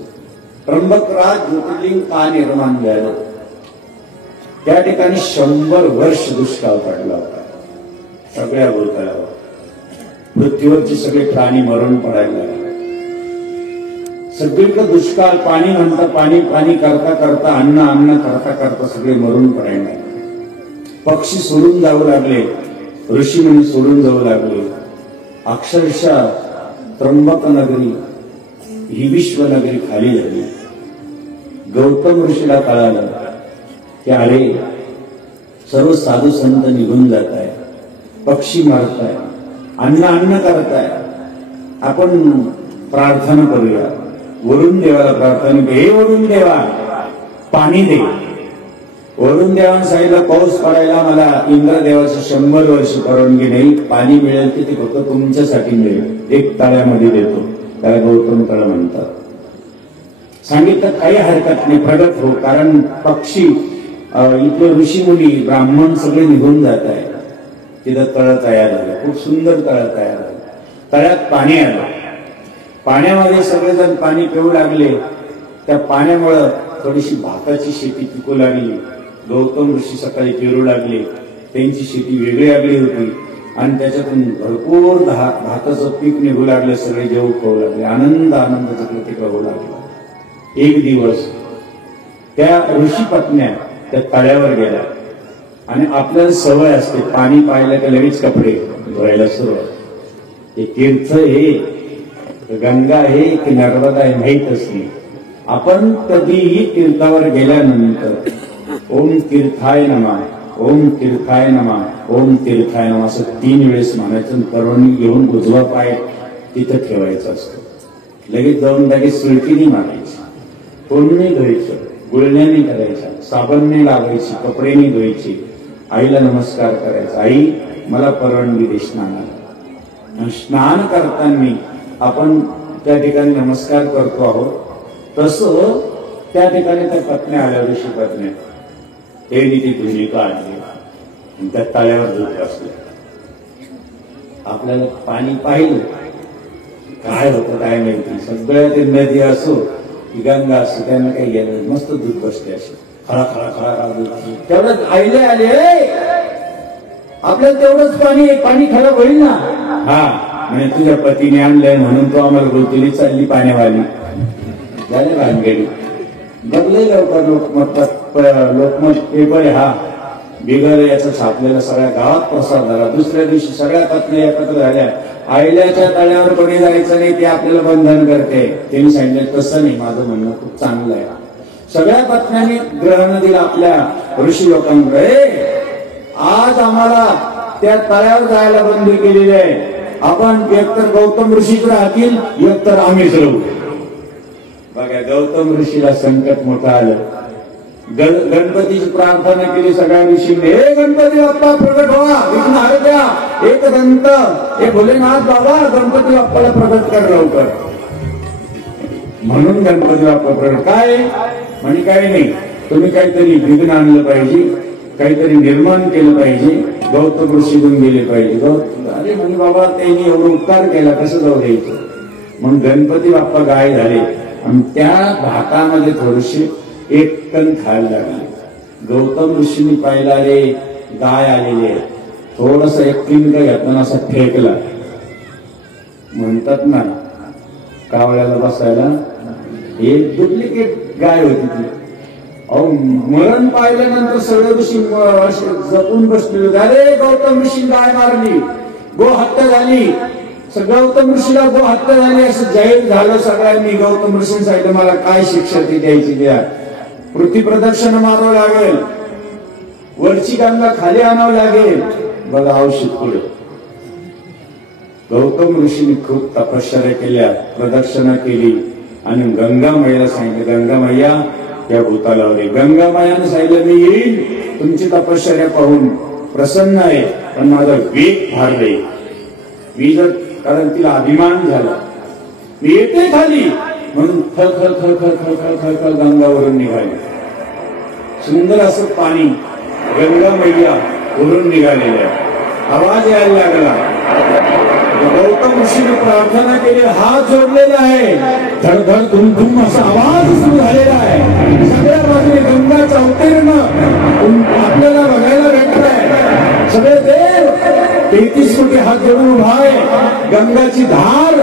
त्र्यंबकराज ज्योतिर्लिंग का निर्माण झालं. त्या ठिकाणी 100 वर्ष दुष्काळ पडला होता सगळ्या भूतलावर. पृथ्वीवरचे सगळे प्राणी मरण पडायला लागले. सगळीकडे दुष्काळ, पाणी म्हणता पाणी पाणी करता करता, अन्न अन्न करता करता सगळे मरून पडायला लागले. पक्षी सोडून जाऊ लागले, ऋषी मुनी सोडून जाऊ लागले. अक्षरशः त्र्यंबक नगरी ही विश्व नगरी खाली झाली. गौतम ऋषीला कळालं की अरे सर्व साधू संत निघून जात आहे, पक्षी मारताय, अन्न अन्न करताय, आपण प्रार्थना करूया. वरुण देवाला प्रार्थना करू. हे वरुण देवा पाणी दे. वरुण देवानं सांगितलं पाऊस पडायला मला इंद्रदेवाची 100 वर्ष परवानगी नाही, पाणी मिळेल की ते फक्त तुमच्यासाठी मिळेल, 1 तळ्यामध्ये देतो. त्याला गौतम तळ म्हणतात. सांगितलं काही हरकत नाही, प्रगत हो. कारण पक्षी इथले ऋषी मुनी ब्राह्मण सगळे निघून जात आहे. तिथं तळ तयार झालं, खूप सुंदर तळ तयार झालं. तळ्यात पाणी आलं. पाण्यामध्ये सगळेजण पाणी पिऊ लागले. त्या पाण्यामुळं थोडीशी भाताची शेती पिकू लागली. गौतम ऋषी सकाळी पेरू लागले. त्यांची शेती वेगळी आगळी होती आणि त्याच्यातून भरपूर भाताचं पीक निघू लागलं. सगळे जेवू खाऊ लागले. आनंद आनंदाचं तिकडे होऊ लागला. एक दिवस त्या ऋषी पत्न्या त्या तळ्यावर गेल्या आणि आपल्याला सवय असते पाणी पाहिलं की लगेच कपडे धुवायला सुरुवात. हे तीर्थ हे गंगा आहे की नर्मदा आहे माहीतच नाही. आपण कधीही तीर्थावर गेल्यानंतर ओम तीर्थाय नमः, ओम तीर्थाय नमः, ओम तीर्थाय नमः असं 3 वेळेस म्हणायचं. परवानगी घेऊन उजवा पाय तिथं ठेवायचा असतो. लगेच जाऊन लगेच सुलटीने मारायची, तोंडने धुवायचं, गुळण्याने करायच्या, साबणने लावायची, कपडेने धुवायची. आईला नमस्कार करायचा. आई मला परवानगी दे स्नानाला. स्नान करताना आपण त्या ठिकाणी नमस्कार करतो आहोत. तसं त्या ठिकाणी त्या पत्न्या आल्या, ऋषी पत्न्या. ते ती तुझी काढली त्या तळ्यावर धुत असले. आपल्याला पाणी पाहिलं काय होतं काय माहिती. सगळ्या ते नदी असो की गंगा असो त्यांना काही गेलं, मस्त दूध बसते असे खळा खळा खळा दूध. तेवढंच आईले आले आपल्याला तेवढंच पाणी खराब होईल ना. हा म्हणजे तुझ्या पतीने आणलंय म्हणून तो आम्हाला बोलतेली चालली पाण्यावाली झाले भानगडी. बदले लवकर लोकमत पेपर हा बिगर याचा छापलेला सगळ्या गावात प्रसार झाला. दुसऱ्या दिवशी सगळ्या पत्नी एकत्र झाल्या. आईल्याच्या तळ्यावर कोणी जायचं नाही, ते आपल्याला बंधन करते. त्यांनी सांगितलं तसं नाही, माझं म्हणणं खूप चांगलं आहे. सगळ्या पत्न्यांनी ग्रहण दिलं आपल्या ऋषी लोकांकडे. आज आम्हाला त्या तळ्यावर जायला बंदी केलेली आहे. आपण एकतर गौतम ऋषीच राहतील, एकतर आम्हीच राहू. बघा गौतम ऋषीला संकट मोठं आलं. गणपतीची प्रार्थना केली सगळ्या ऋषींनी. हे गणपती बाप्पा प्रगट व्हा, विघ्न हर द्या, एक दंत हे भोलेनाथ बाबा गणपती बाप्पाला प्रगट कर लवकर. म्हणून गणपती बाप्पा प्रगट काय म्हणजे काय नाही, तुम्ही काहीतरी विघ्न आणलं पाहिजे, काहीतरी निर्माण केलं पाहिजे. गौतम ऋषीतून गेले पाहिजे. अरे म्हणजे बाबा त्यांनी एवढा उपकार केला, कसं जाऊ द्यायचं. म्हणून गणपती बाप्पा गाय झाले आणि त्या भातामध्ये थोडीशी 1 टन खायला लागले. गौतम ऋषींनी पाहिला रे गाय आलेली आहे, थोडस 1 किलो घेताना असं फेकला. म्हणतात ना कावळ्याला बसायला, हे डुप्लिकेट गाय होती ती. अहो मरण पाहिल्यानंतर सगळे ऋषी जपून बसले. अरे गौतम ऋषी गाय मारली, गो हत्या झाली. गौतम ऋषीला गो हत्या झाली असं जाहीर झालं सगळ्यांनी. गौतम ऋषीने सांगितलं मला काय शिक्षा ती द्यायची द्या. पृथ्वी प्रदक्षिण मारावं लागेल, वरची गंगा खाली आणावं लागेल. बघा औषध पुढे. गौतम ऋषीने खूप तपश्चर्या केल्या, प्रदक्षिणा केली आणि गंगा मैयाला सांगितलं गंगा मैया या भूतालावर. गंगा मैयाने सांगितलं मी येईल तुमची तपश्चर्या पाहून प्रसन्न आहे, पण माझा वेग फार नाही. मी जर कारण तिला अभिमान झाला मी येते खाली म्हणून खळ खळ खळ खळ खळ खळ खळ खळ गंगावरून निघाली. सुंदर असं पाणी गंगा मैया वरून निघालेलं आहे. आवाज यायला लागला. गौतम ऋषीने प्रार्थना केली, हात जोडलेला आहे, धडधड धुमधुम असा आवाज सुरू झालेला आहे. सगळ्या बाजूने गंगाचा अवतीर्ण आपल्याला बघायला भेटत आहे. सगळे देव 33 कोटी हात जोडून उभा आहे. गंगाची धार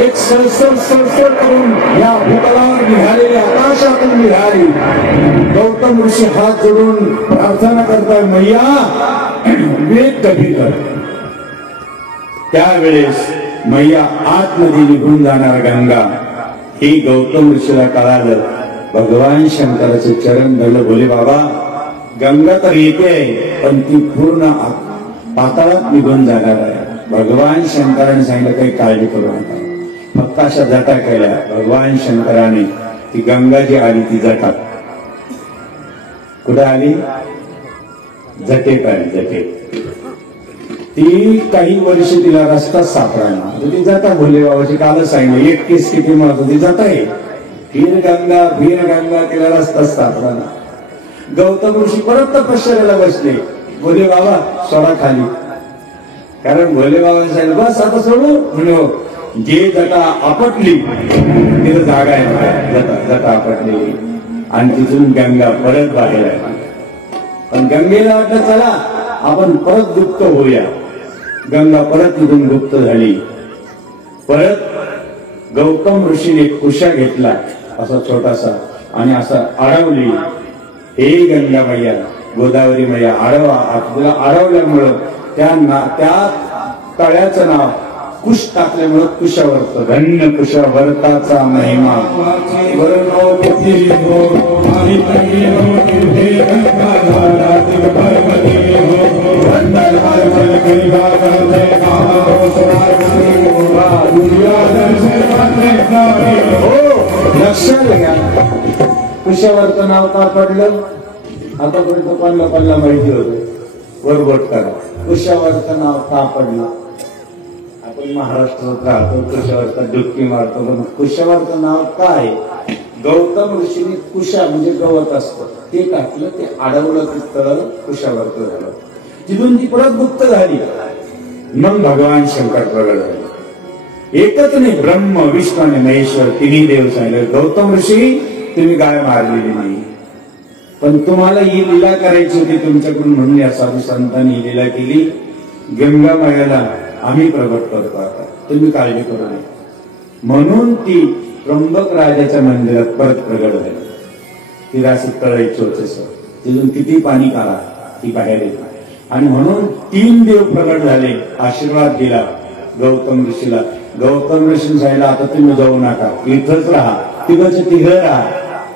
एक सळसळ सळसळ करून या भूतलावर निघालेली, आकाशातून निघाली. गौतम ऋषी हात जोडून प्रार्थना करताय, मैया वेग कधी कर. त्यावेळेस मैया आतमध्ये निघून जाणार गंगा ही गौतम ऋषीला कळालं. भगवान शंकराचे चरण धरलं, बोले बाबा गंगा तर येते पण ती पूर्ण पाताळात निघून जाणार आहे. भगवान शंकराने सांगितलं काही काळजी करू नका. फक्त अशा जटा केल्या. भगवान शंकराने ती गंगा जी आली ती जटा कुठे आली? जटेत आली. जटेत ती काही वर्ष तिला रस्ता सापडला. ती जटा भोले बाबाची कालच सांगितलं 1 केस किती महत्व ती जटा आहे. फिर गंगा तिला रस्ता सापडला. गौतम ऋषी परत तपश्चर्याला बसले. भोले बाबा सोडा खाली. कारण भोले बाबांनी सांगितलं बस आता सोडू म्हणून जे जटा आपटली तिथं जागा आहे. जटा आपटलेली आणि तिथून गंगा परत बाहेर आहे. पण गंगेला वाटलं चला आपण परत गुप्त होऊया. गंगा परत तिथून गुप्त झाली. परत गौतम ऋषीने कुशा घेतला असा छोटासा आणि असा अडवली. हे गंगा मैया गोदावरी मैया अडवा. तुला अडवल्यामुळं त्या तळ्याचं नाव कुश टाकल्यामुळं कुशावर्त. धन्य कुशावर्ताचा महिमा. लक्षात घ्या कुशावर्त नाव का पडलं? आतापर्यंत पल्ला माहिती होतं. वर बोट करा. कुशावर्त नाव का पडलं? आपण महाराष्ट्रात राहतो, कुशावर्त डुबकी मारतो, पण कुशावर्त नाव काय? गौतम ऋषीने कुशा म्हणजे गवत असतं ते टाकलं, ते अडवलं, तर कुशावर्त झालं. तिथून ती परत गुप्त झाली. मग भगवान शंकर प्रगट झाले. एकच नाही, ब्रह्म विष्णू आणि महेश्वर तिन्ही देव सांगितले गौतम ऋषी तुम्ही गाय मारलेली नाही, पण तुम्हाला ही लीला करायची होती तुमच्याकडून म्हणून या साधू संतांनी ही लीला केली. गंगा मायाला आम्ही प्रगट करतो, आता तुम्ही काळजी करू नये. म्हणून ती त्र्यंबक राजाच्या मंदिरात परत प्रगट झाली. तिला असं कळायचं होतं सर, तिथून किती पाणी काढा ती बाहेर येते. आणि म्हणून 3 देव प्रगट झाले, आशीर्वाद दिला गौतम ऋषीला. गौतम ऋषीने सांगितलं आता तुम्ही जाऊ नका, इथंच राहा, तिघं राहा.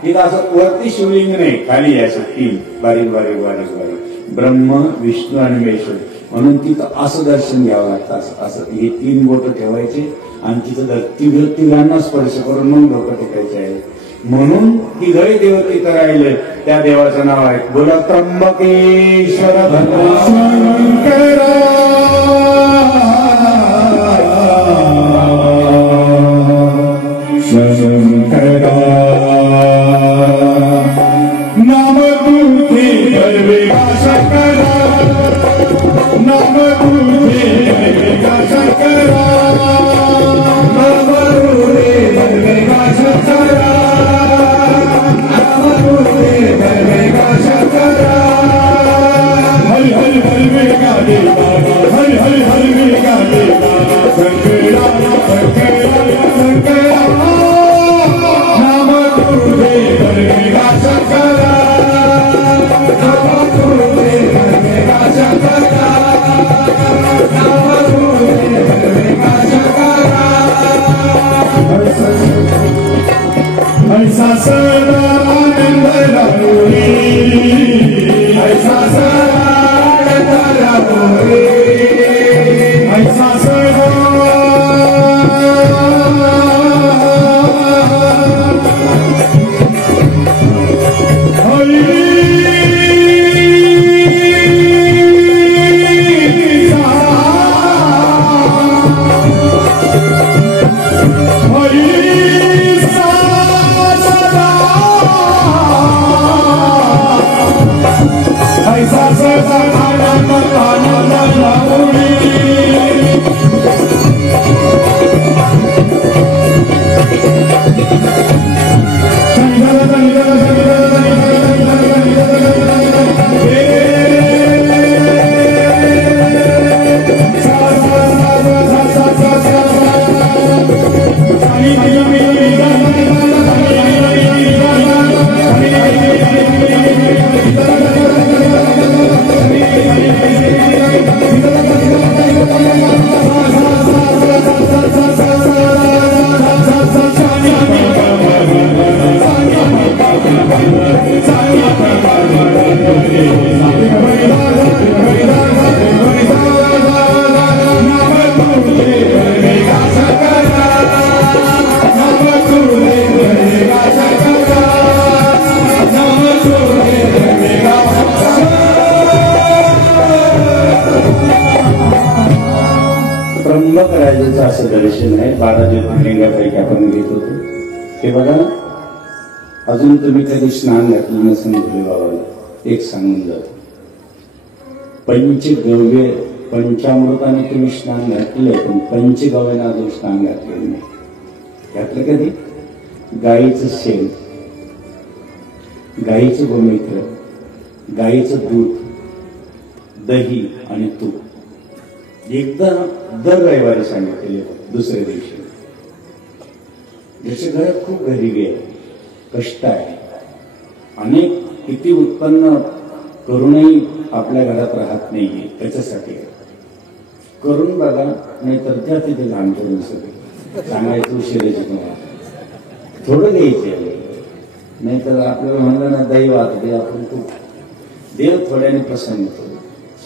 तिथं असं वरती शिवलिंग नाही, खाली असं 3 बारीक बारीक बारीक बारीक ब्रह्म विष्णू आणि महेश्वर. म्हणून तिथं असं दर्शन घ्यावं लागतं. असं हे 3 बोट ठेवायचे आणि तिथं तिघांना स्पर्श करून मग डोकं टेकायचे आहे. म्हणून तिघही देव तिथं राहिले. त्या देवाचं नाव आहे बोला त्र्यंबकेश्वर शंकरा. नाम तुझे बलवेगा शंकरा, नाम तुझे बलवेगा शंकरा, नाम तुझे बलवेगा शंकरा, नाम तुझे बलवेगा शंकरा. हल हल बलवेगा देवा त्र्यंबक राजाचं असं दर्शन आहे. 12 ज्योतिर्लिंगापैकी आपण घेत होतो ते बघा. अजून तुम्ही कधी स्नान घातलं नसेल भोले बाबाला, एक सांगून जातो. पंचगव्य पंचामृताने तुम्ही स्नान घातलंय, पण पंचगव्याने अजून स्नान घातलेलं नाही. घातलं कधी? गाईचं शेण, गाईचं गोमूत्र, गाईचं दूध, दही आणि तूप एकदा दर रविवारी सांगितलेले. दुसऱ्या दिवशी ज्याच्या घरात खूप गरिबी आहे, कष्ट आहे, अनेक किती उत्पन्न करूनही आपल्या घरात राहत नाहीये, त्याच्यासाठी करून बघा. नाहीतर त्या तिथे घाण करून सगळे सांगायचं उशिरायचं तुम्हाला थोडं द्यायचे. नाहीतर आपल्याला म्हणलं ना दही वाहत दे, आपण खूप देव थोड्याने प्रसन्न होतो.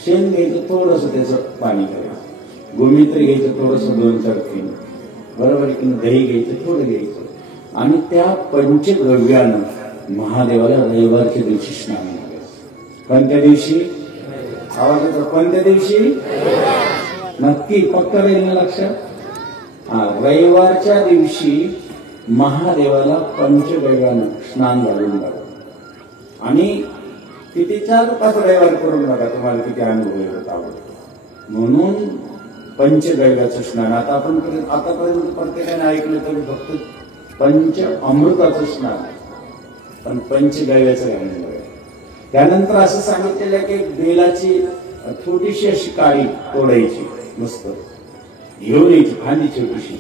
शेण घ्यायचं थोडंसं, त्याचं पाणी करायचं. गोमूत्र घ्यायचं थोडंसं, 2-4 थेंब, बरोबर की. दही घ्यायचं थोडं घ्यायचं आणि त्या पंचगव्यानं महादेवाला रविवारच्या दिवशी स्नान करायचं. कोणत्या दिवशी? आवाज येतो. कोणत्या दिवशी? नक्की फक्त राहील लक्षात. रविवारच्या दिवशी महादेवाला पंचगव्यानं स्नान घालून बघा आणि किती 4-5 रविवार करून बघा, तुम्हाला किती अनुभव येतात आवडतो. म्हणून पंचगव्याचं स्नान. आता आपण आतापर्यंत प्रत्येकाने ऐकलं तरी फक्त पंच अमृताचं स्नान, पण पंचगव्याचं घालून बघा. त्यानंतर असं सांगितलेलं की बेलाची छोटीशी अशी काळी तोडायची, मस्त घेऊन यायची फांदी छोटीशी.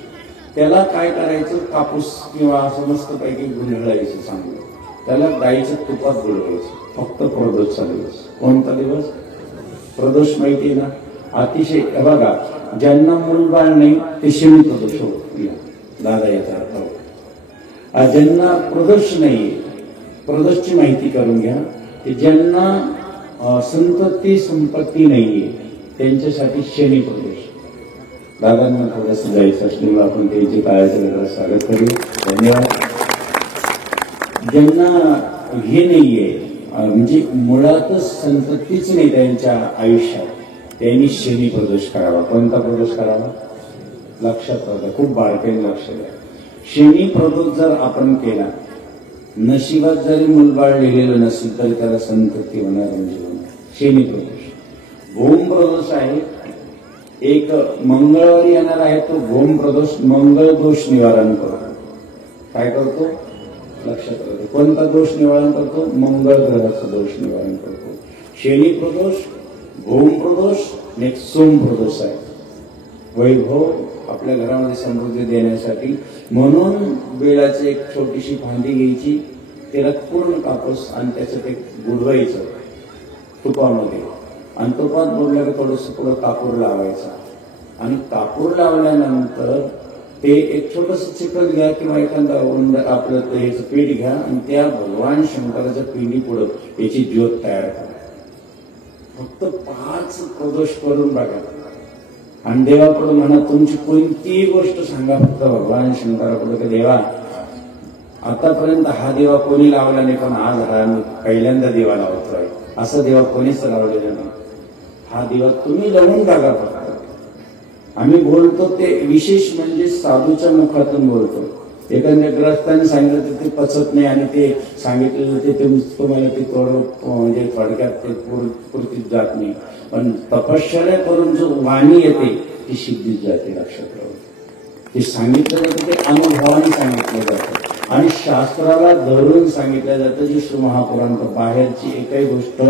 त्याला काय करायचं, कापूस किंवा असं मस्त पैकी गुंढळायचं चांगलं. त्याला गाईच्या तुपात बुडवायचं. फक्त प्रदोषचा दिवस. कोणता दिवस? प्रदोष माहिती ना, अतिशय. बघा, ज्यांना मूलबाळ नाही ते शनी प्रदोष होत. दादा याचा अर्थ. ज्यांना प्रदोष नाही, प्रदोषची माहिती करून घ्या. ते ज्यांना संतती संपत्ती नाहीये त्यांच्यासाठी शनी प्रदोष. दादांना थोडंसं जायचं असल्यामुळे आपण त्यांची काळाचं स्वागत करू. धन्यवाद. ज्यांना हे नाहीये, म्हणजे मुळातच संततीच नाही त्यांच्या आयुष्यात, त्यांनी शनी प्रदोष करावा. कोणता प्रदोष करावा? लक्षात राहता, खूप बारकाईने लक्ष द्या. शनी प्रदोष जर आपण केला, नशिबात जरी मुलबाळ लिहिलेलं नसेल तरी त्याला संतती होणार, म्हणजे शनी प्रदोष. भूम प्रदोष आहे, एक मंगळवारी येणार आहे तो भूम प्रदोष. मंगळ दोष निवारण करतो. काय करतो? लक्षात राहतो. कोणता दोष निवारण करतो? मंगळ ग्रहाचा दोष निवारण करतो. शनी प्रदोष, भूम प्रदोष, नेक्स्ट सोम प्रदोष आहे. वैभव आपल्या घरामध्ये समृद्धी देण्यासाठी. म्हणून बेलाची एक छोटीशी फांदी घ्यायची, त्याला पूर्ण कापूस आणि त्याचं ते बुडवायचं तुपामध्ये आणि तुपात बुडल्यावर थोडंसं पुढं कापूर लावायचा आणि कापूर लावल्यानंतर ते एक छोटंसं चिकट घ्या किंवा एखादा उंड आपलं ह्याचं पीठ घ्या आणि त्या भगवान शंकराच्या पिंडी पुढं याची ज्योत तयार करा. फक्त 5 प्रदोष करून बघा आणि देवापुढे म्हणा, तुमची कोणतीही गोष्ट सांगा, फक्त भगवान शंकरापुढे की देवा आतापर्यंत हा दिवा कोणी लावला नाही, पण आज हा पहिल्यांदा दिवा लावतोय. असं देवा कोणीच लावलेला नाही. हा दिवा तुम्ही लावून बघा. फक्त आम्ही बोलतो ते विशेष म्हणजे साधूच्या मुखातून बोलतो. एखाद्या ग्रस्ताने सांगितलं तर ते पचत नाही आणि ते सांगितलेलं ते तुम्हाला ते थोडं म्हणजे थोडक्यात ते पूर्तीच जात नाही. पण तपश्चर्या करून जो वाणी येते ती सिद्धीच जाते. लक्षात ठेवा, ते सांगितलं जातं ते अनुभवाने सांगितलं जातं आणि शास्त्राला धरून सांगितलं जातं. जे श्री महापुराण बाहेरची एकही गोष्ट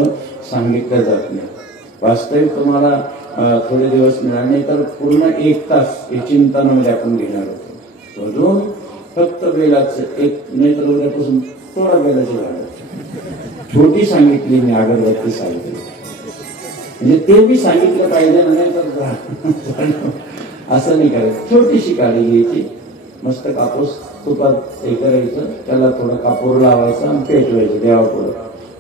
सांगितल्या जात नाही. वास्तविक तुम्हाला थोडे दिवस मिळाले नाही तर पूर्ण 1 तास हे चिंतनामध्ये आपण घेणार होतो. म्हणून फक्त बेलाचं एक, नाही तर उद्यापासून थोडा बेलाची झाड छोटी सांगितली मी, अगरबत्ती सांगितली म्हणजे ते बी सांगितलं पाहिजे ना, नाही तर असं नाही करायचं. छोटीशी काळी घ्यायची, मस्त कापूस तुपात हे करायचं, त्याला थोडं कापूर लावायचं आणि पेटवायचं देवापुढं.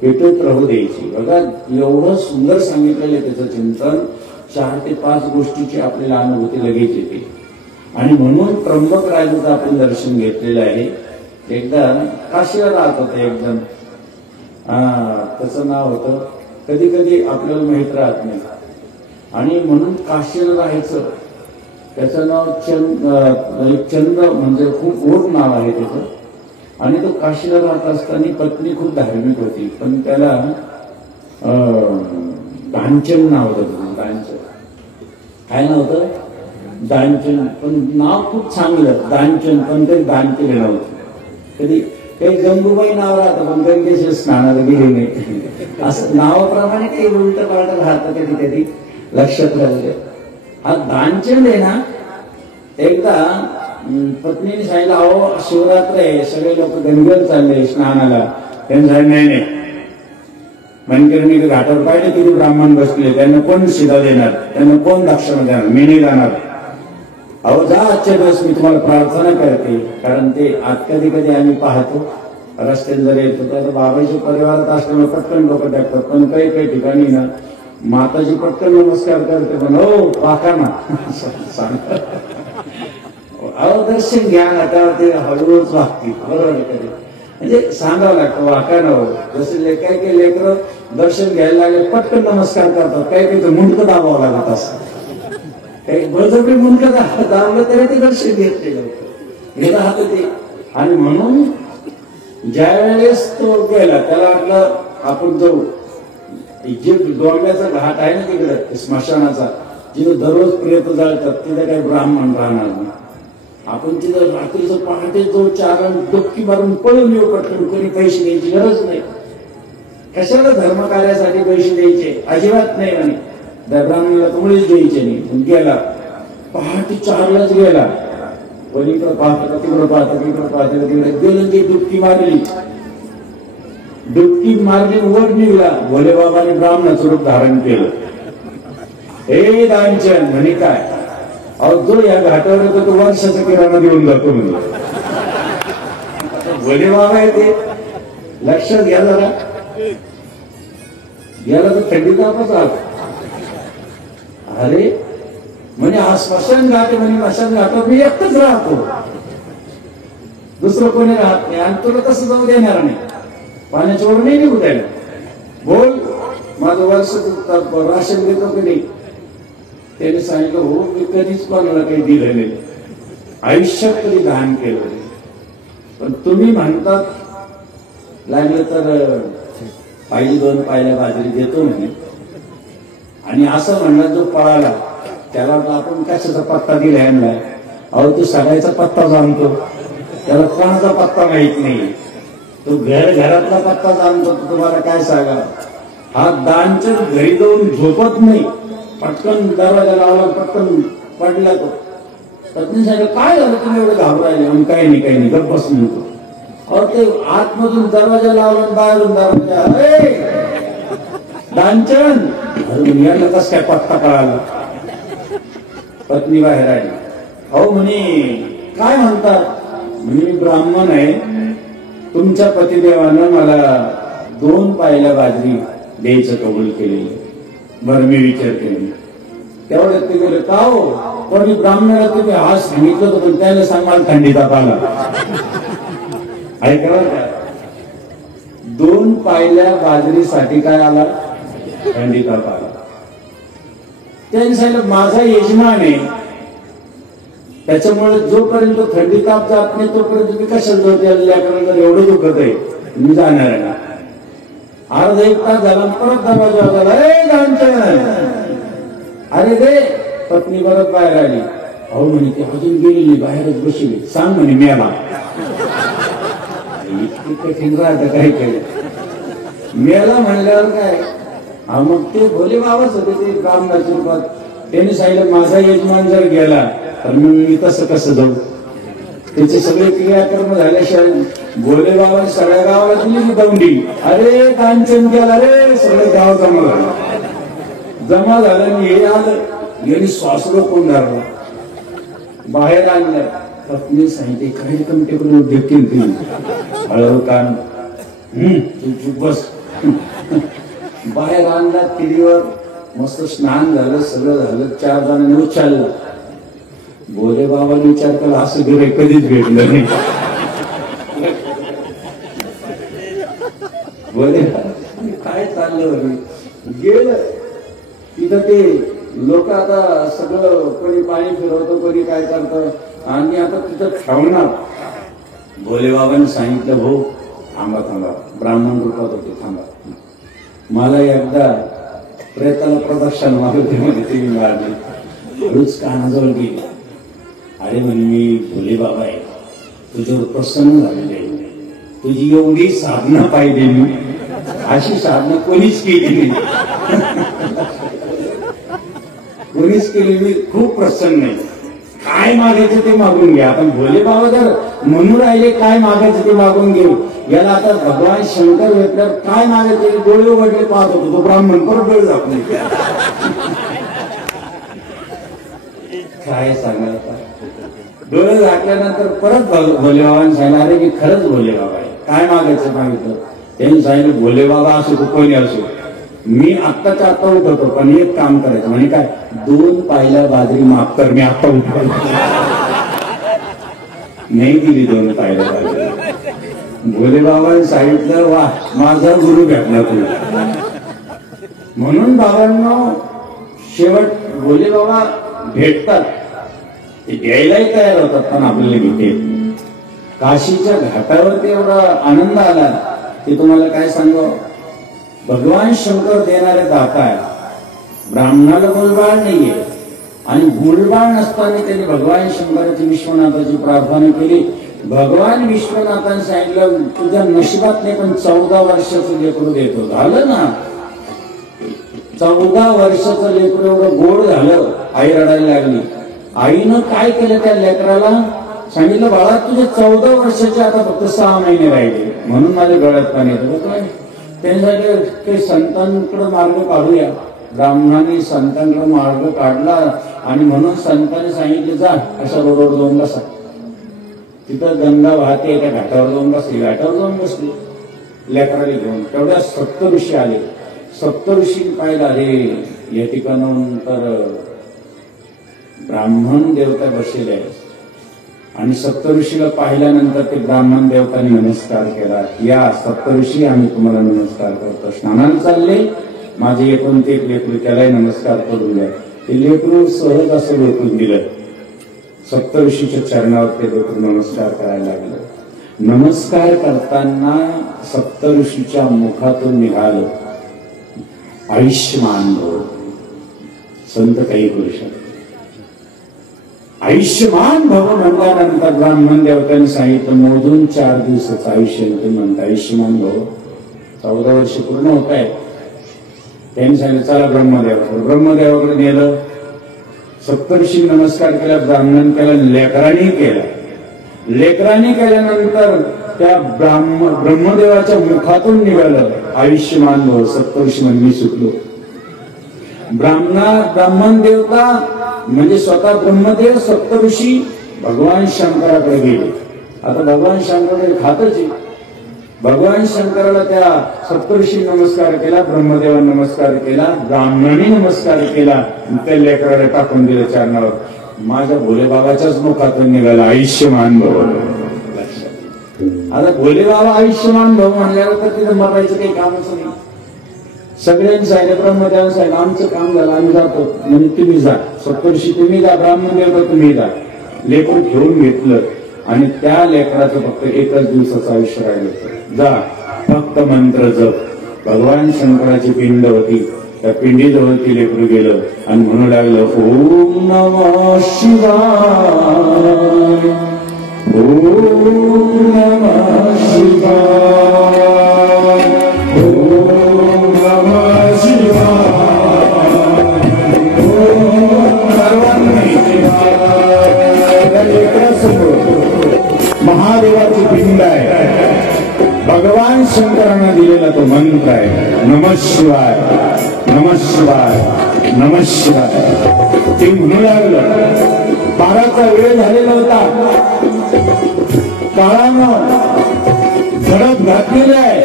पेटत राहू द्यायची. बघा एवढं सुंदर सांगितलेलं आहे त्याचं चिंतन. 4 ते 5 गोष्टीची आपल्याला अनुभूती लगेच येते. आणि म्हणून त्र्यंबकराजाचं आपण दर्शन घेतलेलं आहे. एकदा काशीला राहत होते एकदम, त्याचं नाव होतं, कधी कधी आपल्याला माहित राहत नाही, आणि म्हणून काशीला राहायचं. त्याचं नाव चंद्र म्हणजे खूप ओढ नाव आहे त्याचं. आणि तो काशीला राहत असताना पत्नी खूप धार्मिक होती, पण त्याला दानचन नाव होतं. दानचन काय नाव होतं? दानचन. पण नाव खूप चांगलं दानचन, पण ते दान केलेलं होतं. कधी काही गंगूबाई नाव राहतं, पण गंगेश्वर स्नानाला गेले नाही, असं नावाप्रमाणे काही उलट पालट राहतं कधी कधी, लक्षात राहिलं. हा दानचंद आहे ना, एकदा पत्नीने सांगितलं, अहो शिवरात्र आहे, सगळे लोक गंगेवर चालले स्नानाला. त्यांनी सांगितलं नाही नाही, मनकिरणी घाटावर पाहिले किती ब्राह्मण बसले, त्यांना कोण शिदा देणार, त्यांना कोण दक्षिणा देणार, मी नाही जाणार. अहो जा, आजच्या दिवस मी तुम्हाला प्रार्थना करते. कारण ते आज कधी कधी आम्ही पाहतो रस्त्यात जर येतो तर बाबाच्या परिवारात असल्यामुळे पटकन लोक टाकतात, पण काही काही ठिकाणी ना माताजी पटकन नमस्कार करते, पण हो पाका ना सांग, अहो दर्शन घ्या ना, त्यावर ते हळूहळूच वागतील. बरोबर कधी म्हणजे सांगावं लागतं वाका न हो. जसे काही काही लेकरं दर्शन घ्यायला लागले पटकन नमस्कार करतात, काही काही तर मुंडकं दाबावं लागत असं, काही बळजबरी मुंडकं दाबलं तरी ते दर्शन घेतले हे राहत ते. आणि म्हणून ज्या वेळेस तो गेला, त्याला वाटलं आपण जाऊ, जे डोंगराचा घाट आहे ना तिकडे स्मशानाचा, जिथे दररोज प्रेत जाळतात, तिथे काही ब्राह्मण राहणार नाही. आपण तिथं रात्रीचं पहाटे जो 4 डुबकी मारून पळून येऊ पटकन, कोणी पैसे द्यायची गरज नाही. कशाला धर्म कार्यासाठी पैसे द्यायचे, अजिबात नाही. म्हणे त्या ब्राह्मणाला तुम्हीच द्यायचे नाही. गेला पहाटे 4लाच गेला, पलीकडे पाहता तिकडं पाहता, तिकडं पाहता, तिकडे गेलं, ती डुबकी मारली. डुबकी मारली, वर निघाला. भोले बाबाने ब्राह्मणाचं रूप धारण केलं. हे दानचन म्हणे काय, अहो जो या घाटावर येतो तो वर्षाचा किराणा देऊन जातो म्हणजे. भोले बाबा आहे ते, लक्षात घ्या जरा. गेला तर थंडी तापच आला. अरे म्हणजे हा स्मशान घाट, म्हणजे स्मशान घाटावर मी एकटाच राहतो, दुसरं कोणी राहत नाही, आणि तुला कसं जाऊ देणार नाही, पाण्याच्या वर नाही निघू द्यायला. बोल माझं वर्ष राशन देतो की नाही. त्याने सांगितलं हो मी कधीच कोणाला काही दिलं नाही, आयुष्यात कधी दान केलं नाही, पण तुम्ही म्हणतात लागलं तर पाहिजे 2 पायल्या बाजरी देतो म्हणे. आणि असं म्हणलं जो पळाला त्याला आपण कशाचा पत्ता दिला यांना. अहो तो सगळ्याचा पत्ता जाणतो, त्याला कोणाचा पत्ता माहित नाही, तो घरातला पत्ता जाणतो. तुम्हाला काय सांगा, हा दानचंद घरी जाऊन झोपत नाही, पटकन दरवाजा लावला, पटकन पडला तो. पत्नी सांगितलं काय झालं तुम्ही एवढं घाबरायले. म्हणून काही नाही काही नाही, गप्प बसून होतो. अहो ते आतमधून दरवाजा लावला, बाहेरून दरवाजा, दानचंद यांना कस काय पत्ता कळाला. पत्नी बाहेर आली. अहो म्हणे काय म्हणतात. म्हणजे मी ब्राह्मण आहे, तुमच्या पतिदेवानं मला 2 पायल्या बाजरी द्यायचं कबूल केलेलं. बरं मी विचार केला. तेवढ्यात ते गेले का हो, पण ब्राह्मणाला तुम्ही हा सांगितलं होतं, पण त्याला सांगाल थंडी ताप आला. ऐका का, 2 पायल्या बाजरीसाठी काय आला, थंडी ताप आला. त्यांनी सांगितलं माझा यजमान आहे, त्याच्यामुळे जोपर्यंत थंडी ताप जात नाही तोपर्यंत तुम्ही कशाला जोडल्याकडे जर एवढं दुखत आहे मी जाणार आहे. अर्धा 1 तास झाला, परत दरवाजा झाला, अरे रे पत्नी परत बाहेर आली. अहो म्हणे ती अजून गेलेली, बाहेरच बसली. सांग म्हणे मेला. इतकी कठीण राहतं काही केलं. मेला म्हणल्यावर काय, मग ते भोले बाबाच होते ते ब्राह्मणाच्या रूपात. त्यांनी सांगितलं माझा यजमान जर गेला तर मग मी तसं कसं जाऊ. त्याचे सगळे क्रियाकर्म झाल्याशिवाय भोले बाबाने सगळ्या गावाला दिली की दौंडी. अरे कांचन गेला रे, सगळं गाव जमा झालं. आणि हे आलं, यांनी श्वास रोखून धरला, बाहेर आणलं. पत्नी सांगितले काही कमटेकडून देखील हळू कान चुप बस, बाहेर आणला किडीवर, मस्त स्नान झालं, सगळं झालं, 4 जणांनी उचललं. भोले बाबांनी विचार केला, असं गिऱ्हाईक कधीच भेटलं नाही. भोले काय चाललं गेलं तिथं. ते लोक आता सगळं कोणी पाणी फिरवतं, कोणी काय करतं, आणि आता तिथं ठेवणार. भोले बाबांनी सांगितलं, भाऊ थांबा थांबा, ब्राह्मण रूपात होते, थांबा, मला एकदा प्रेताला प्रदक्षिण मारते मध्ये ते मी मारली. हळूच कानाजवळ गेली. अरे म्हणे मी भोले बाबा आहे, तुझ्यावर प्रसन्न झालेले आहे, तुझी एवढी साधना पाहिजे, मी अशी साधना कोणीच केली नाही, कोणीच केली मी, खूप प्रसन्न आहे, काय मागायचं ते मागून घ्या. आता भोले बाबा जर म्हणून राहिले काय मागायचं ते मागून घेऊ, याला आता भगवान शंकर भेटल्यावर काय मागायचं, डोळे उघडले पाहत होतो तो ब्राह्मण, परत डोळे झाकले. काय सांगायचं, डोळे झाकल्यानंतर परत भोले बाबांनी सांगितलं, अरे मी खरंच भोले बाबा आहे, काय मागायचं मागितलं. त्यांनी सांगितलं, भोले बाबा असो तो कोणी असो, मी आत्ताच्या आत्ता उठवतो, पण एक काम करायचं. म्हणजे काय, 2 पायल्या बाजरी माफ कर, मी आत्ता उठवतो. नाही दिली 2 पायल्या बाजरी. भोले बाबांनी सांगितलं, वा माझा गुरु भेटला तू. म्हणून बाबांना शेवट भोले बाबा भेटतात, ते द्यायलाही तयार होतात, पण आपल्याला घेते. काशीच्या घाटावरती एवढा आनंद आला की तुम्हाला काय सांगू. भगवान शंकर देणारे दाता आहे, ब्राह्मणाला मुलबाळ नाहीये, आणि मुलबाळ नसताना त्यांनी भगवान शंकराची विश्वनाथाची प्रार्थना केली. भगवान विश्वनाथाने सांगितलं, तुझ्या नशिबात नाही, पण 14 वर्षाचं लेकरू देतो. झालं ना, 14 वर्षाचं लेकरू एवढं गोड झालं, आई रडायला लागली. आईनं काय केलं, त्या लेकराला सांगितलं, बाळा तुझे 14 वर्षाचे आता फक्त 6 महिने राहिले, म्हणून माझ्या डोळ्यात पाणी येतं. त्यांच्यासाठी ते संतांकडे मार्ग काढूया. ब्राह्मणांनी संतांकडे मार्ग काढला, आणि म्हणून संतांनी सांगितले, जा अशा रोडवर जाऊन बसा, तिथं गंगा वाहते, त्या घाटावर जाऊन बसली. घाटावर जाऊन बसली लेकराला घेऊन. तेवढ्या सप्तऋषी आले. सप्तऋषी पाहिलं, अरे या ठिकाणाहून तर ब्राह्मण देवता बसलेले आहेत. आणि सप्तऋषीला पाहिल्यानंतर ते ब्राह्मण देवतांनी नमस्कार केला. या सप्तऋषी, आम्ही तुम्हाला नमस्कार करतो. स्नानाला चालले, माझे एकूण ते लेकरू, त्यालाही नमस्कार करून द्या. ते लेकरू सहज असं लोटून दिलं. सप्तऋषीच्या चरणावर ते लेकरू नमस्कार करायला लागलं. नमस्कार करताना सप्तऋषीच्या मुखातून निघालं, आयुष्यमान भव. संत काही करू शकतो. आयुष्यमान भव म्हणल्यानंतर ब्राह्मण देवतांनी सांगितलं, मोजून 4 दिवसाचं आयुष्य ते म्हणतं आयुष्यमान भव. 14 वर्ष पूर्ण होत आहे. त्यांनी सांगितलं, चला ब्रह्मदेवाकडे. ब्रह्मदेवाकडे नेलं. सप्तऋषी नमस्कार केला, ब्राह्मण केला, लेकरांनी केला. लेकरांनी केल्यानंतर त्या ब्रह्मदेवाच्या मुखातून निघालं, आयुष्यमान भव. सप्तऋषी म्हणजे मी सुटलो. ब्राह्मण देवता म्हणजे स्वतः ब्रह्मदेव, सप्तऋषी भगवान शंकराकडे गेले. आता भगवान शंकराकडे खातच आहे. भगवान शंकराला त्या सप्तऋषी नमस्कार केला, ब्रह्मदेवाने नमस्कार केला, ब्राह्मणाने नमस्कार केला, त्या लेकराला टाकून दिलं चरणावर. माझ्या भोले बाबाच्याच मुखातून निघाला, आयुष्यमान भव. आता भोले बाबा आयुष्यमान भव म्हणल्यावर तर तिथं मरायचं काही कामच नाही. सगळ्यांनी सांगितलं, ब्रह्मदेवाने सांगितलं, आमचं काम झालं, आम्ही जातो. म्हणजे तुम्ही जा, सप्तऋषी तुम्ही जा, ब्राह्मण देवता तुम्ही जा. लेकरू घेऊन घेतलं, आणि त्या लेकराचं फक्त 1च दिवसाचं आयुष्य राहिलं. जा, फक्त मंत्र जप. भगवान शंकराची पिंड होती, त्या पिंडीजवळ ती लेकरू गेलं आणि म्हणू लागलं, ओम नमः शिवाय, ओम नमः शिवाय, ओम नमः शिवाय, ओम सर्वांनी महादेवाची पिंड आहे. भगवान शंकरांना दिलेला तो मंत्र आहे, नमः शिवाय, नमः शिवाय, नमः शिवाय. ते म्हणू लागलं. 12चा वेळ झालेला होता. काळानं झडप घातलेली आहे.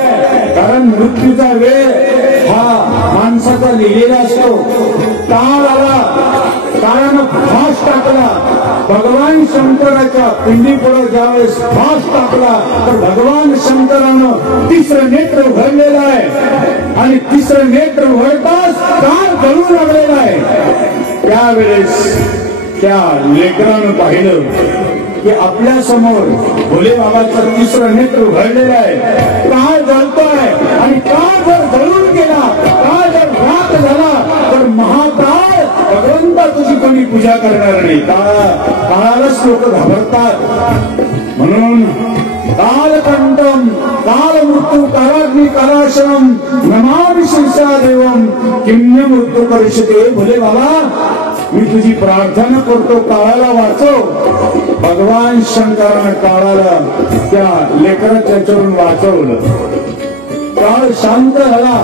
कारण मृत्यूचा वेळ हा माणसाचा लिहिलेला असतो. काळ आला, काळानं फास टाकला. भगवान शंकराच्या पिंडीपुढे ज्यावेळेस फास टाकला तर भगवान शंकरानं तिसरं नेत्र उघडलेलं आहे आणि तिसरं नेत्र उघडताच काळ जळू लागलेला आहे. त्यावेळेस त्या लेकरानं पाहिलं की आपल्या समोर भोले बाबाचं तिसरं नेत्र उघडलेलं आहे. काळ जळतोय आणि काळ जर जळून गेला, काळ जर रात झाला तर महाकाळ भगवंता तुझी कोणी पूजा करणार नाही. काळालाच लोक घाबरतात. म्हणून कालकंठम काल मृत्यू काराग्नी कालाश्रम नमामि शिरसा देवम किम्य मृत्यू करिष्यते. भोले बाबा, मी तुझी प्रार्थना करतो, काळाला वाचव. भगवान शंकरानं काळाला त्या लेकराच्या चरून वाचवलं. काळ शांत झाला,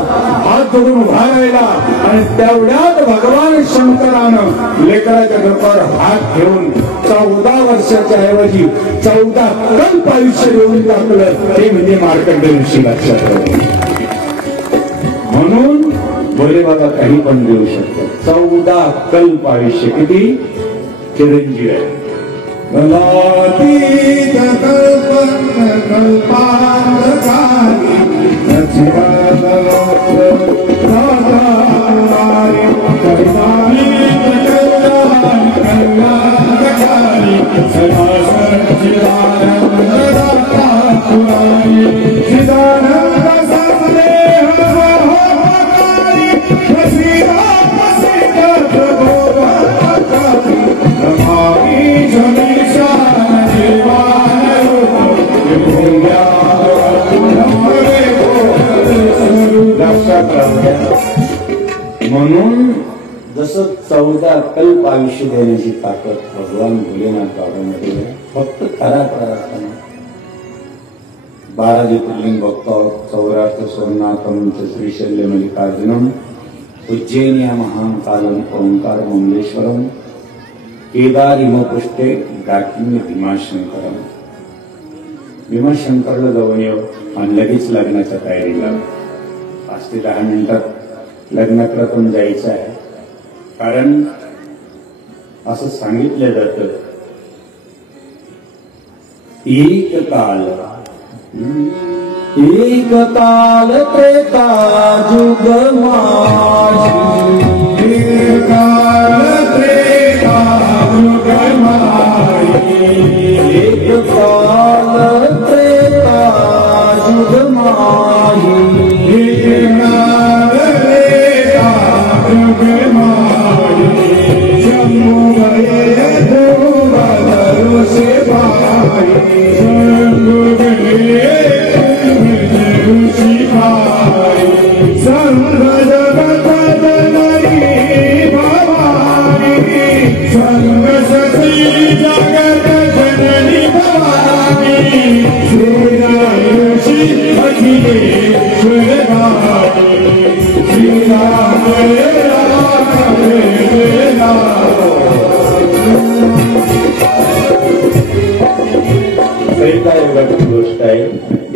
हात जोडून उभा राहिला आणि तेवढ्यात भगवान शंकरानं लेकराच्या डोक्यावर हात ठेवून 14 वर्षाच्या ऐवजी 14 कल्प आयुष्य देऊन टाकलं. ते म्हणजे मार्कंडेय ऋषी. लक्षात ठेवा. म्हणून भोले बाबा काही पण देऊ शकतात. 14 कल्प आयुष्य. किती चिरंजीव आहे. कल्पांतकारी म्हणून जसं 14 कल्प आयुष्य देण्याची ताकद भगवान भोलेनाथ बाबांमध्ये आहे. फक्त खरा प्रार्थना. 12 ज्योतिर्लिंग बघतो. 14 सोमनाथम श्रीशैल्य मल्लिकार्जुनम उज्जैनिया महाकालम ओंकार मंगलेश्वरम केदारिमपुष्टे डाकिन्य भीमाशंकरम. भीमाशंकरला जाऊन येऊ आणि लगेच लग्नाच्या तयारीला. 5 ते 10 मिनिटात लग्नाकडे जायचं आहे. कारण असं सांगितलं जातं, एक काल त्रेता जुग माझी. एक काल त्रेता जुग माझी. एक काल त्रेता जुग माझी. त्रेतायुगाची गोष्ट आहे.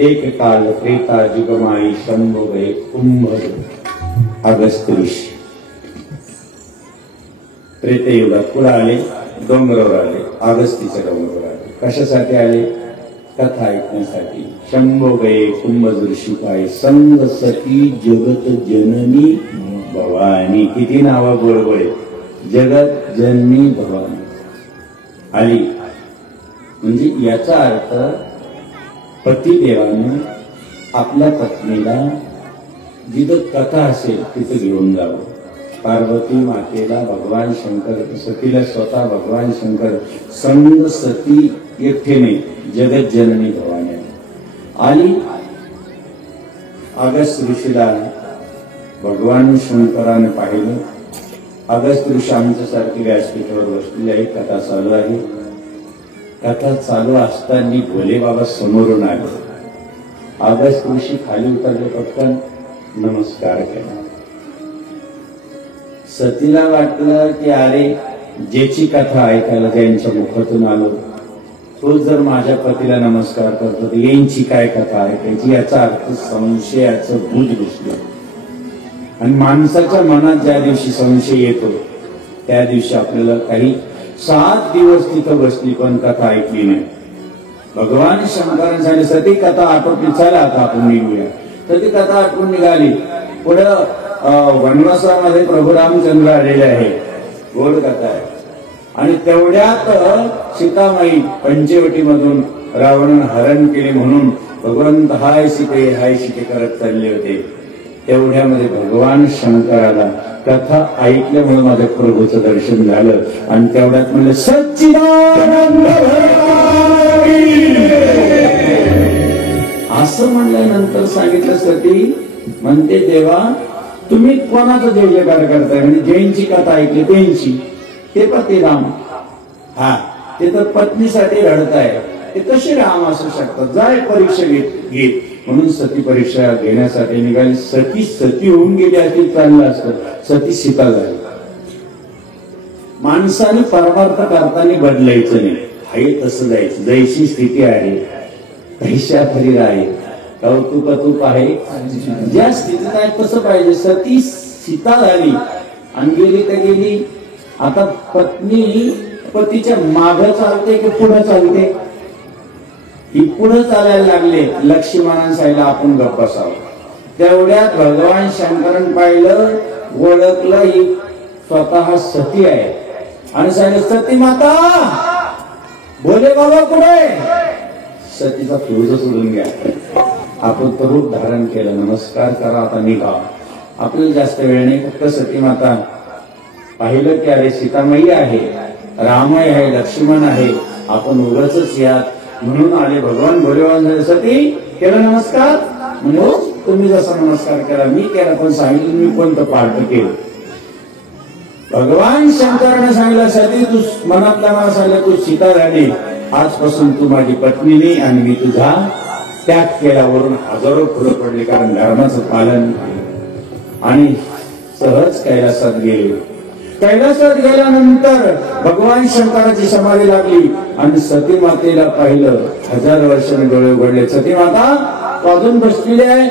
एक काल त्रेता जुगमाई शंभो गए कुंभ. अगस्त ऋषी त्रेतायुगात पुढे आले, डोंगरावर आले, अगस्तीच्या डोंगरावर आले. कशासाठी आले? कथा ऐकण्यासाठी. शंभो गए कुंभ ऋषी काय संग सती जगत जननी भवानी. किती नावा बरोबर. जगत जननी भवानी आली. म्हणजे याचा अर्थ पतिदेवानं आपल्या पत्नीला जिथं कथा असेल तिथे घेऊन जावं. पार्वती मातेला भगवान शंकर, सतीला स्वतः भगवान शंकर संग सती एकटे नाही, जगत जननी भवानी आली. अगस्त ऋषीला भगवान शंकराने पाहिलं. अगस्त ऋषी आमच्यासारखी व्यासपीठावर बसलेली आहे. कथा चालू आहे. कथा चालू असताना भोले बाबा समोरून आले. अगस्त ऋषी खाली उतरले, पटकन नमस्कार केला. सतीला वाटलं की अरे ज्याची कथा ऐकायला त्यांच्या मुखातून आलो तो जर माझ्या पतीला नमस्कार करतो तर यांची काय कथा आहे त्याची, याचा अर्थ संशयाचं भूत घुसलं. आणि माणसाच्या मनात ज्या दिवशी संशय येतो त्या दिवशी आपल्याला काही 7 दिवस तिथं बसली पण कथा ऐकली नाही. भगवान शंकरांनी सांगितलं सती कथा आटोपली, चला आता आपण निघूया. तर ती कथा आटपून निघाली. पुढं वनवासामध्ये प्रभू रामचंद्र आलेले आहे, गोड कथा आहे. आणि तेवढ्यात सीतामाई पंचवटीमधून रावण हरण केले म्हणून भगवंत हाय सीते करत चालले होते. तेवढ्यामध्ये भगवान शंकराला कथा ऐकल्यामुळे माझ्या प्रभूचं दर्शन झालं. आणि तेवढ्यात म्हणलं सच्चिदानंद असं म्हणल्यानंतर सांगितलं सती म्हणते देवा तुम्ही कोणाचा जय जयकार करताय, म्हणजे जैनची कथा ऐकली त्यांची. ते पती राम, हा ते तर पत्नीसाठी रडताय, ते कसे राम असू शकतात, जाय परीक्षा घेत. म्हणून सती परीक्षा घेण्यासाठी निघाली. सती होऊन गेली असती चाललं असतं, सती सीता झाली. माणसाने परमार्थ करताना बदलायचं नाही, आहे तसं जायचं. जैशी स्थिती आहे तैशा खरी आहे, कौतुक आहे ज्या स्थितीत आहे तसं पाहिजे. सती सीता झाली आणि गेली तर गेली. आता पत्नी पतीच्या मागं चालते की पुढे चालते? ही पुढे चालायला लागले. लक्ष्मणानं सांगितलं आपण गप्प बसावं. तेवढ्यात भगवान शंकरानं पाहिलं, ओळखलं ही स्वतः सती आहे. आणि सांगितलं सती माता बोले बाबा कुठे? सतीचा फ्यूज सोडून घ्या. आपण तर रूप धारण केलं, नमस्कार करा, आता निघा. आपल्याला जास्त वेळ नाही. फक्त सती माता पाहिलं की अरे सीतामाई आहे, रामय आहे, लक्ष्मण आहे, आपण उगाचच यात म्हणून आले. भगवान भोलेवान सती केलं नमस्कार. म्हणून तुम्ही जसा नमस्कार केला मी केला, पण सांगितलं मी कोणतं पार्ट केलं. भगवान शंकराने सांगितलं सती तू मनातल्या मला सांगितलं तू सीता झाली, आजपासून तू माझी पत्नी नाही आणि मी तुझा त्याग केला. वरून हजारो फुलं पडले कारण धर्माचं पालन. आणि सहज कैलासात गेले. कैलासात गेल्यानंतर भगवान शंकराची समाधी लागली आणि सती मातेला पाहिलं. 1000 वर्षाने डोळे उघडले. सती माता अजून बसलेली आहे.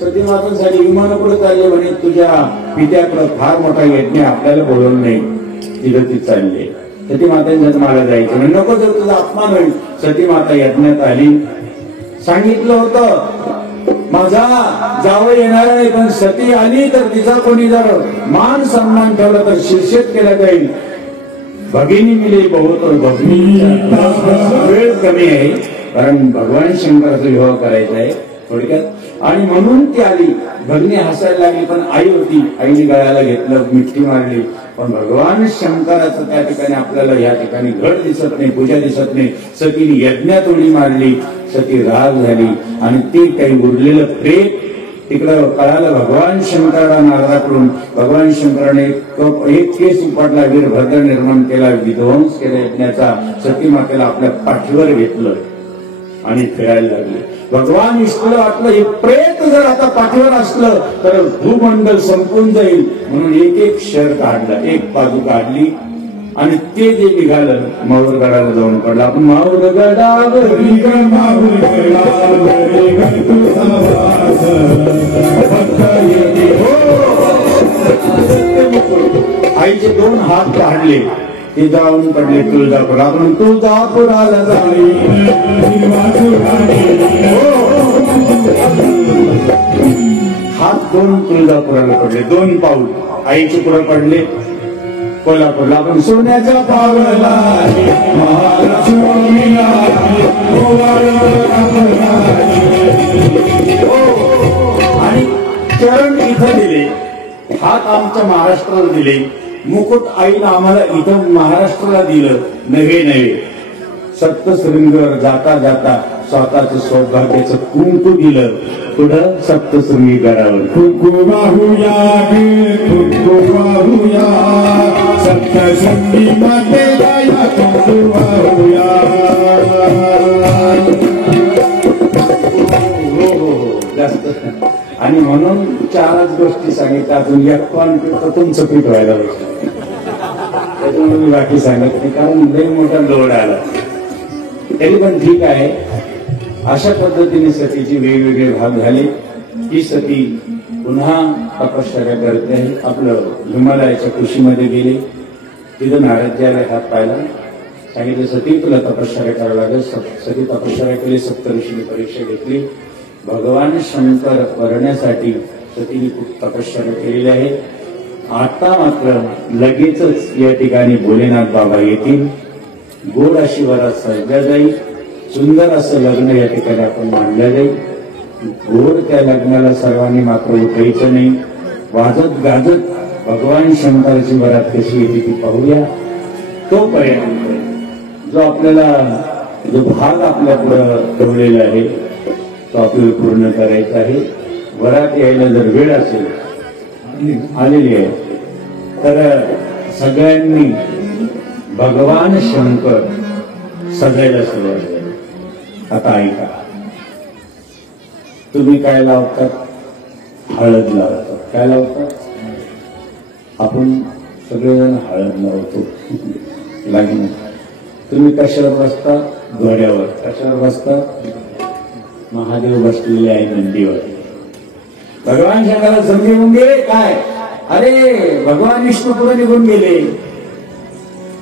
सती मातांसाठी विमान पुढे चालले म्हणे तुझ्या पित्याकडे फार मोठा यज्ञ आपल्याला बोलवलं नाही, तिथं ती चालली. सती मातांच्या मला जायचं म्हणजे नको, जर तुझा अपमान होईल. सती माता यज्ञात आली. सांगितलं होतं माझा जावं येणार नाही, पण सती आली तर तिचा कोणी जर मान सन्मान ठेवला तर शिर्षेत केला जाईल. भगिनी मिली बहुत भगिनी वेळ कमी आहे कारण भगवान शंकराचा विवाह करायचा आहे थोडक्यात. आणि म्हणून ती आली. भगिनी हसायला लागली पण आई होती, आईने गळ्याला घेतलं, मिठी मारली. पण भगवान शंकराचं त्या ठिकाणी आपल्याला या ठिकाणी घट दिसत नाही, पूजा दिसत नाही. सतीने यज्ञात उडी मारली. सती राग झाली आणि ते काही उरलेलं प्रेम तिकडं कळालं भगवान शंकराला नारदाकडून. भगवान शंकराने एक केस उपटला, वीरभद्र निर्माण केला, विध्वंस केला यज्ञाचा. सती मातेला आपल्या पाठीवर घेतलं आणि फिरायला लागले. भगवान विष्णूला वाटलं हे प्रेत जर आता पाठीवर असलं तर भूमंडल संपून जाईल, म्हणून एक शर काढला, एक बाजू काढली आणि ते जे निघालं माहूरगडाला जाऊन पडलं. आपण माहूरगडावर आईचे 2 हात काढले, ते जाऊन पडले तुळजापूर. आपण तुळजापुराला जाणे हात 2 तुळजापुराला पडले. 2 पाऊल आईचे पुढे पडले कोल्हापूरला. आपण सोन्याच्या पावला आणि चरण इथं दिले, हात आमच्या महाराष्ट्राला दिले, मुकुट आईला आम्हाला इथं महाराष्ट्राला दिलं. नवे सप्तशृंगावर जाता जाता स्वतःच सौभाग्याचं कुंकू दिलं. पुढं सप्तशृंगी गडावर कुंकू वाहूया, कुंकू वाहूया, सप्तशृंगी मातेला या कुंकू वाहूया. हो जास्त. आणि म्हणून 4च गोष्टी सांगितल्या. अजून एक पण तुमचं पीठ व्हायला बसलं त्याच्यामुळे मी बाकी सांगत नाही कारण लई मोठा लोड आला. तरी पण ठीक आहे. अशा पद्धतीने सतीचे वेगवेगळे भाग झाले. ही सती पुन्हा तपश्चर्या करते. आपलं हिमालयाच्या कुशीमध्ये गेले. तिथं नारदजीला हात पाहिला. सांगितलं सती तुला तपश्चर्या करावं लागेल. सती तपश्चर्या केली. सप्तऋषीने परीक्षा घेतली. भगवान शंकर करण्यासाठी सतीने खूप तपश्चर्या केलेली आहे. आता मात्र लगेचच या ठिकाणी भोलेनाथ बाबा येतील. गोड अशी वरात सजल्या जाईल. सुंदर असं लग्न या ठिकाणी आपण मांडलं जाईल. गोड त्या लग्नाला सर्वांनी मात्र उठायचं नाही. वाजत गाजत भगवान शंकराची वरात कशी येते ती पाहूया. तोपर्यंत जो आपल्याला जो भाग आपल्या पुढं ठेवलेला आहे तो आपल्याला पूर्ण करायचा आहे. वरात यायला जर वेळ असेल आलेली आहे तर सगळ्यांनी भगवान शंकर सजायला सुरुवात केली. आता ऐका, तुम्ही काय लावतात? हळद लावतात. काय लावतात? आपण सगळेजण हळद लावतो लागेल. तुम्ही कशावर बसता? घोड्यावर. कशावर बसता? महादेव बसलेले आहे नंदीवर. भगवान शंकराला संधी होऊन गेले काय? अरे भगवान विष्णू पुढे निघून गेले.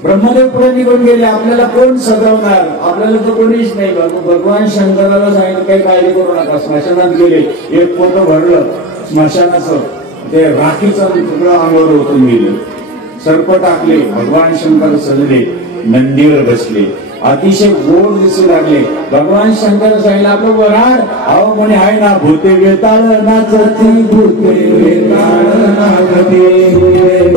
ब्रह्मदेव पुढे निघून गेले. आपल्याला कोण सजवणार? आपल्याला तर कोणीच नाही. भगवान शंकराला सांगितलं काही काळजी करू नका. स्मशानात गेले. एक पोतं भरलं स्मशानाचं. ते राखीचं तुकडं अंगावर ओतून गेले. सर्प टाकले. भगवान शंकर सजले. नंदीवर बसले. अतिशय गोड दिसू लागले. भगवान शंकर सांगितलं आपलं वराड. अहो म्हणे आहे ना भूते वेताळ नाचती. भूते वेताळ नाचते.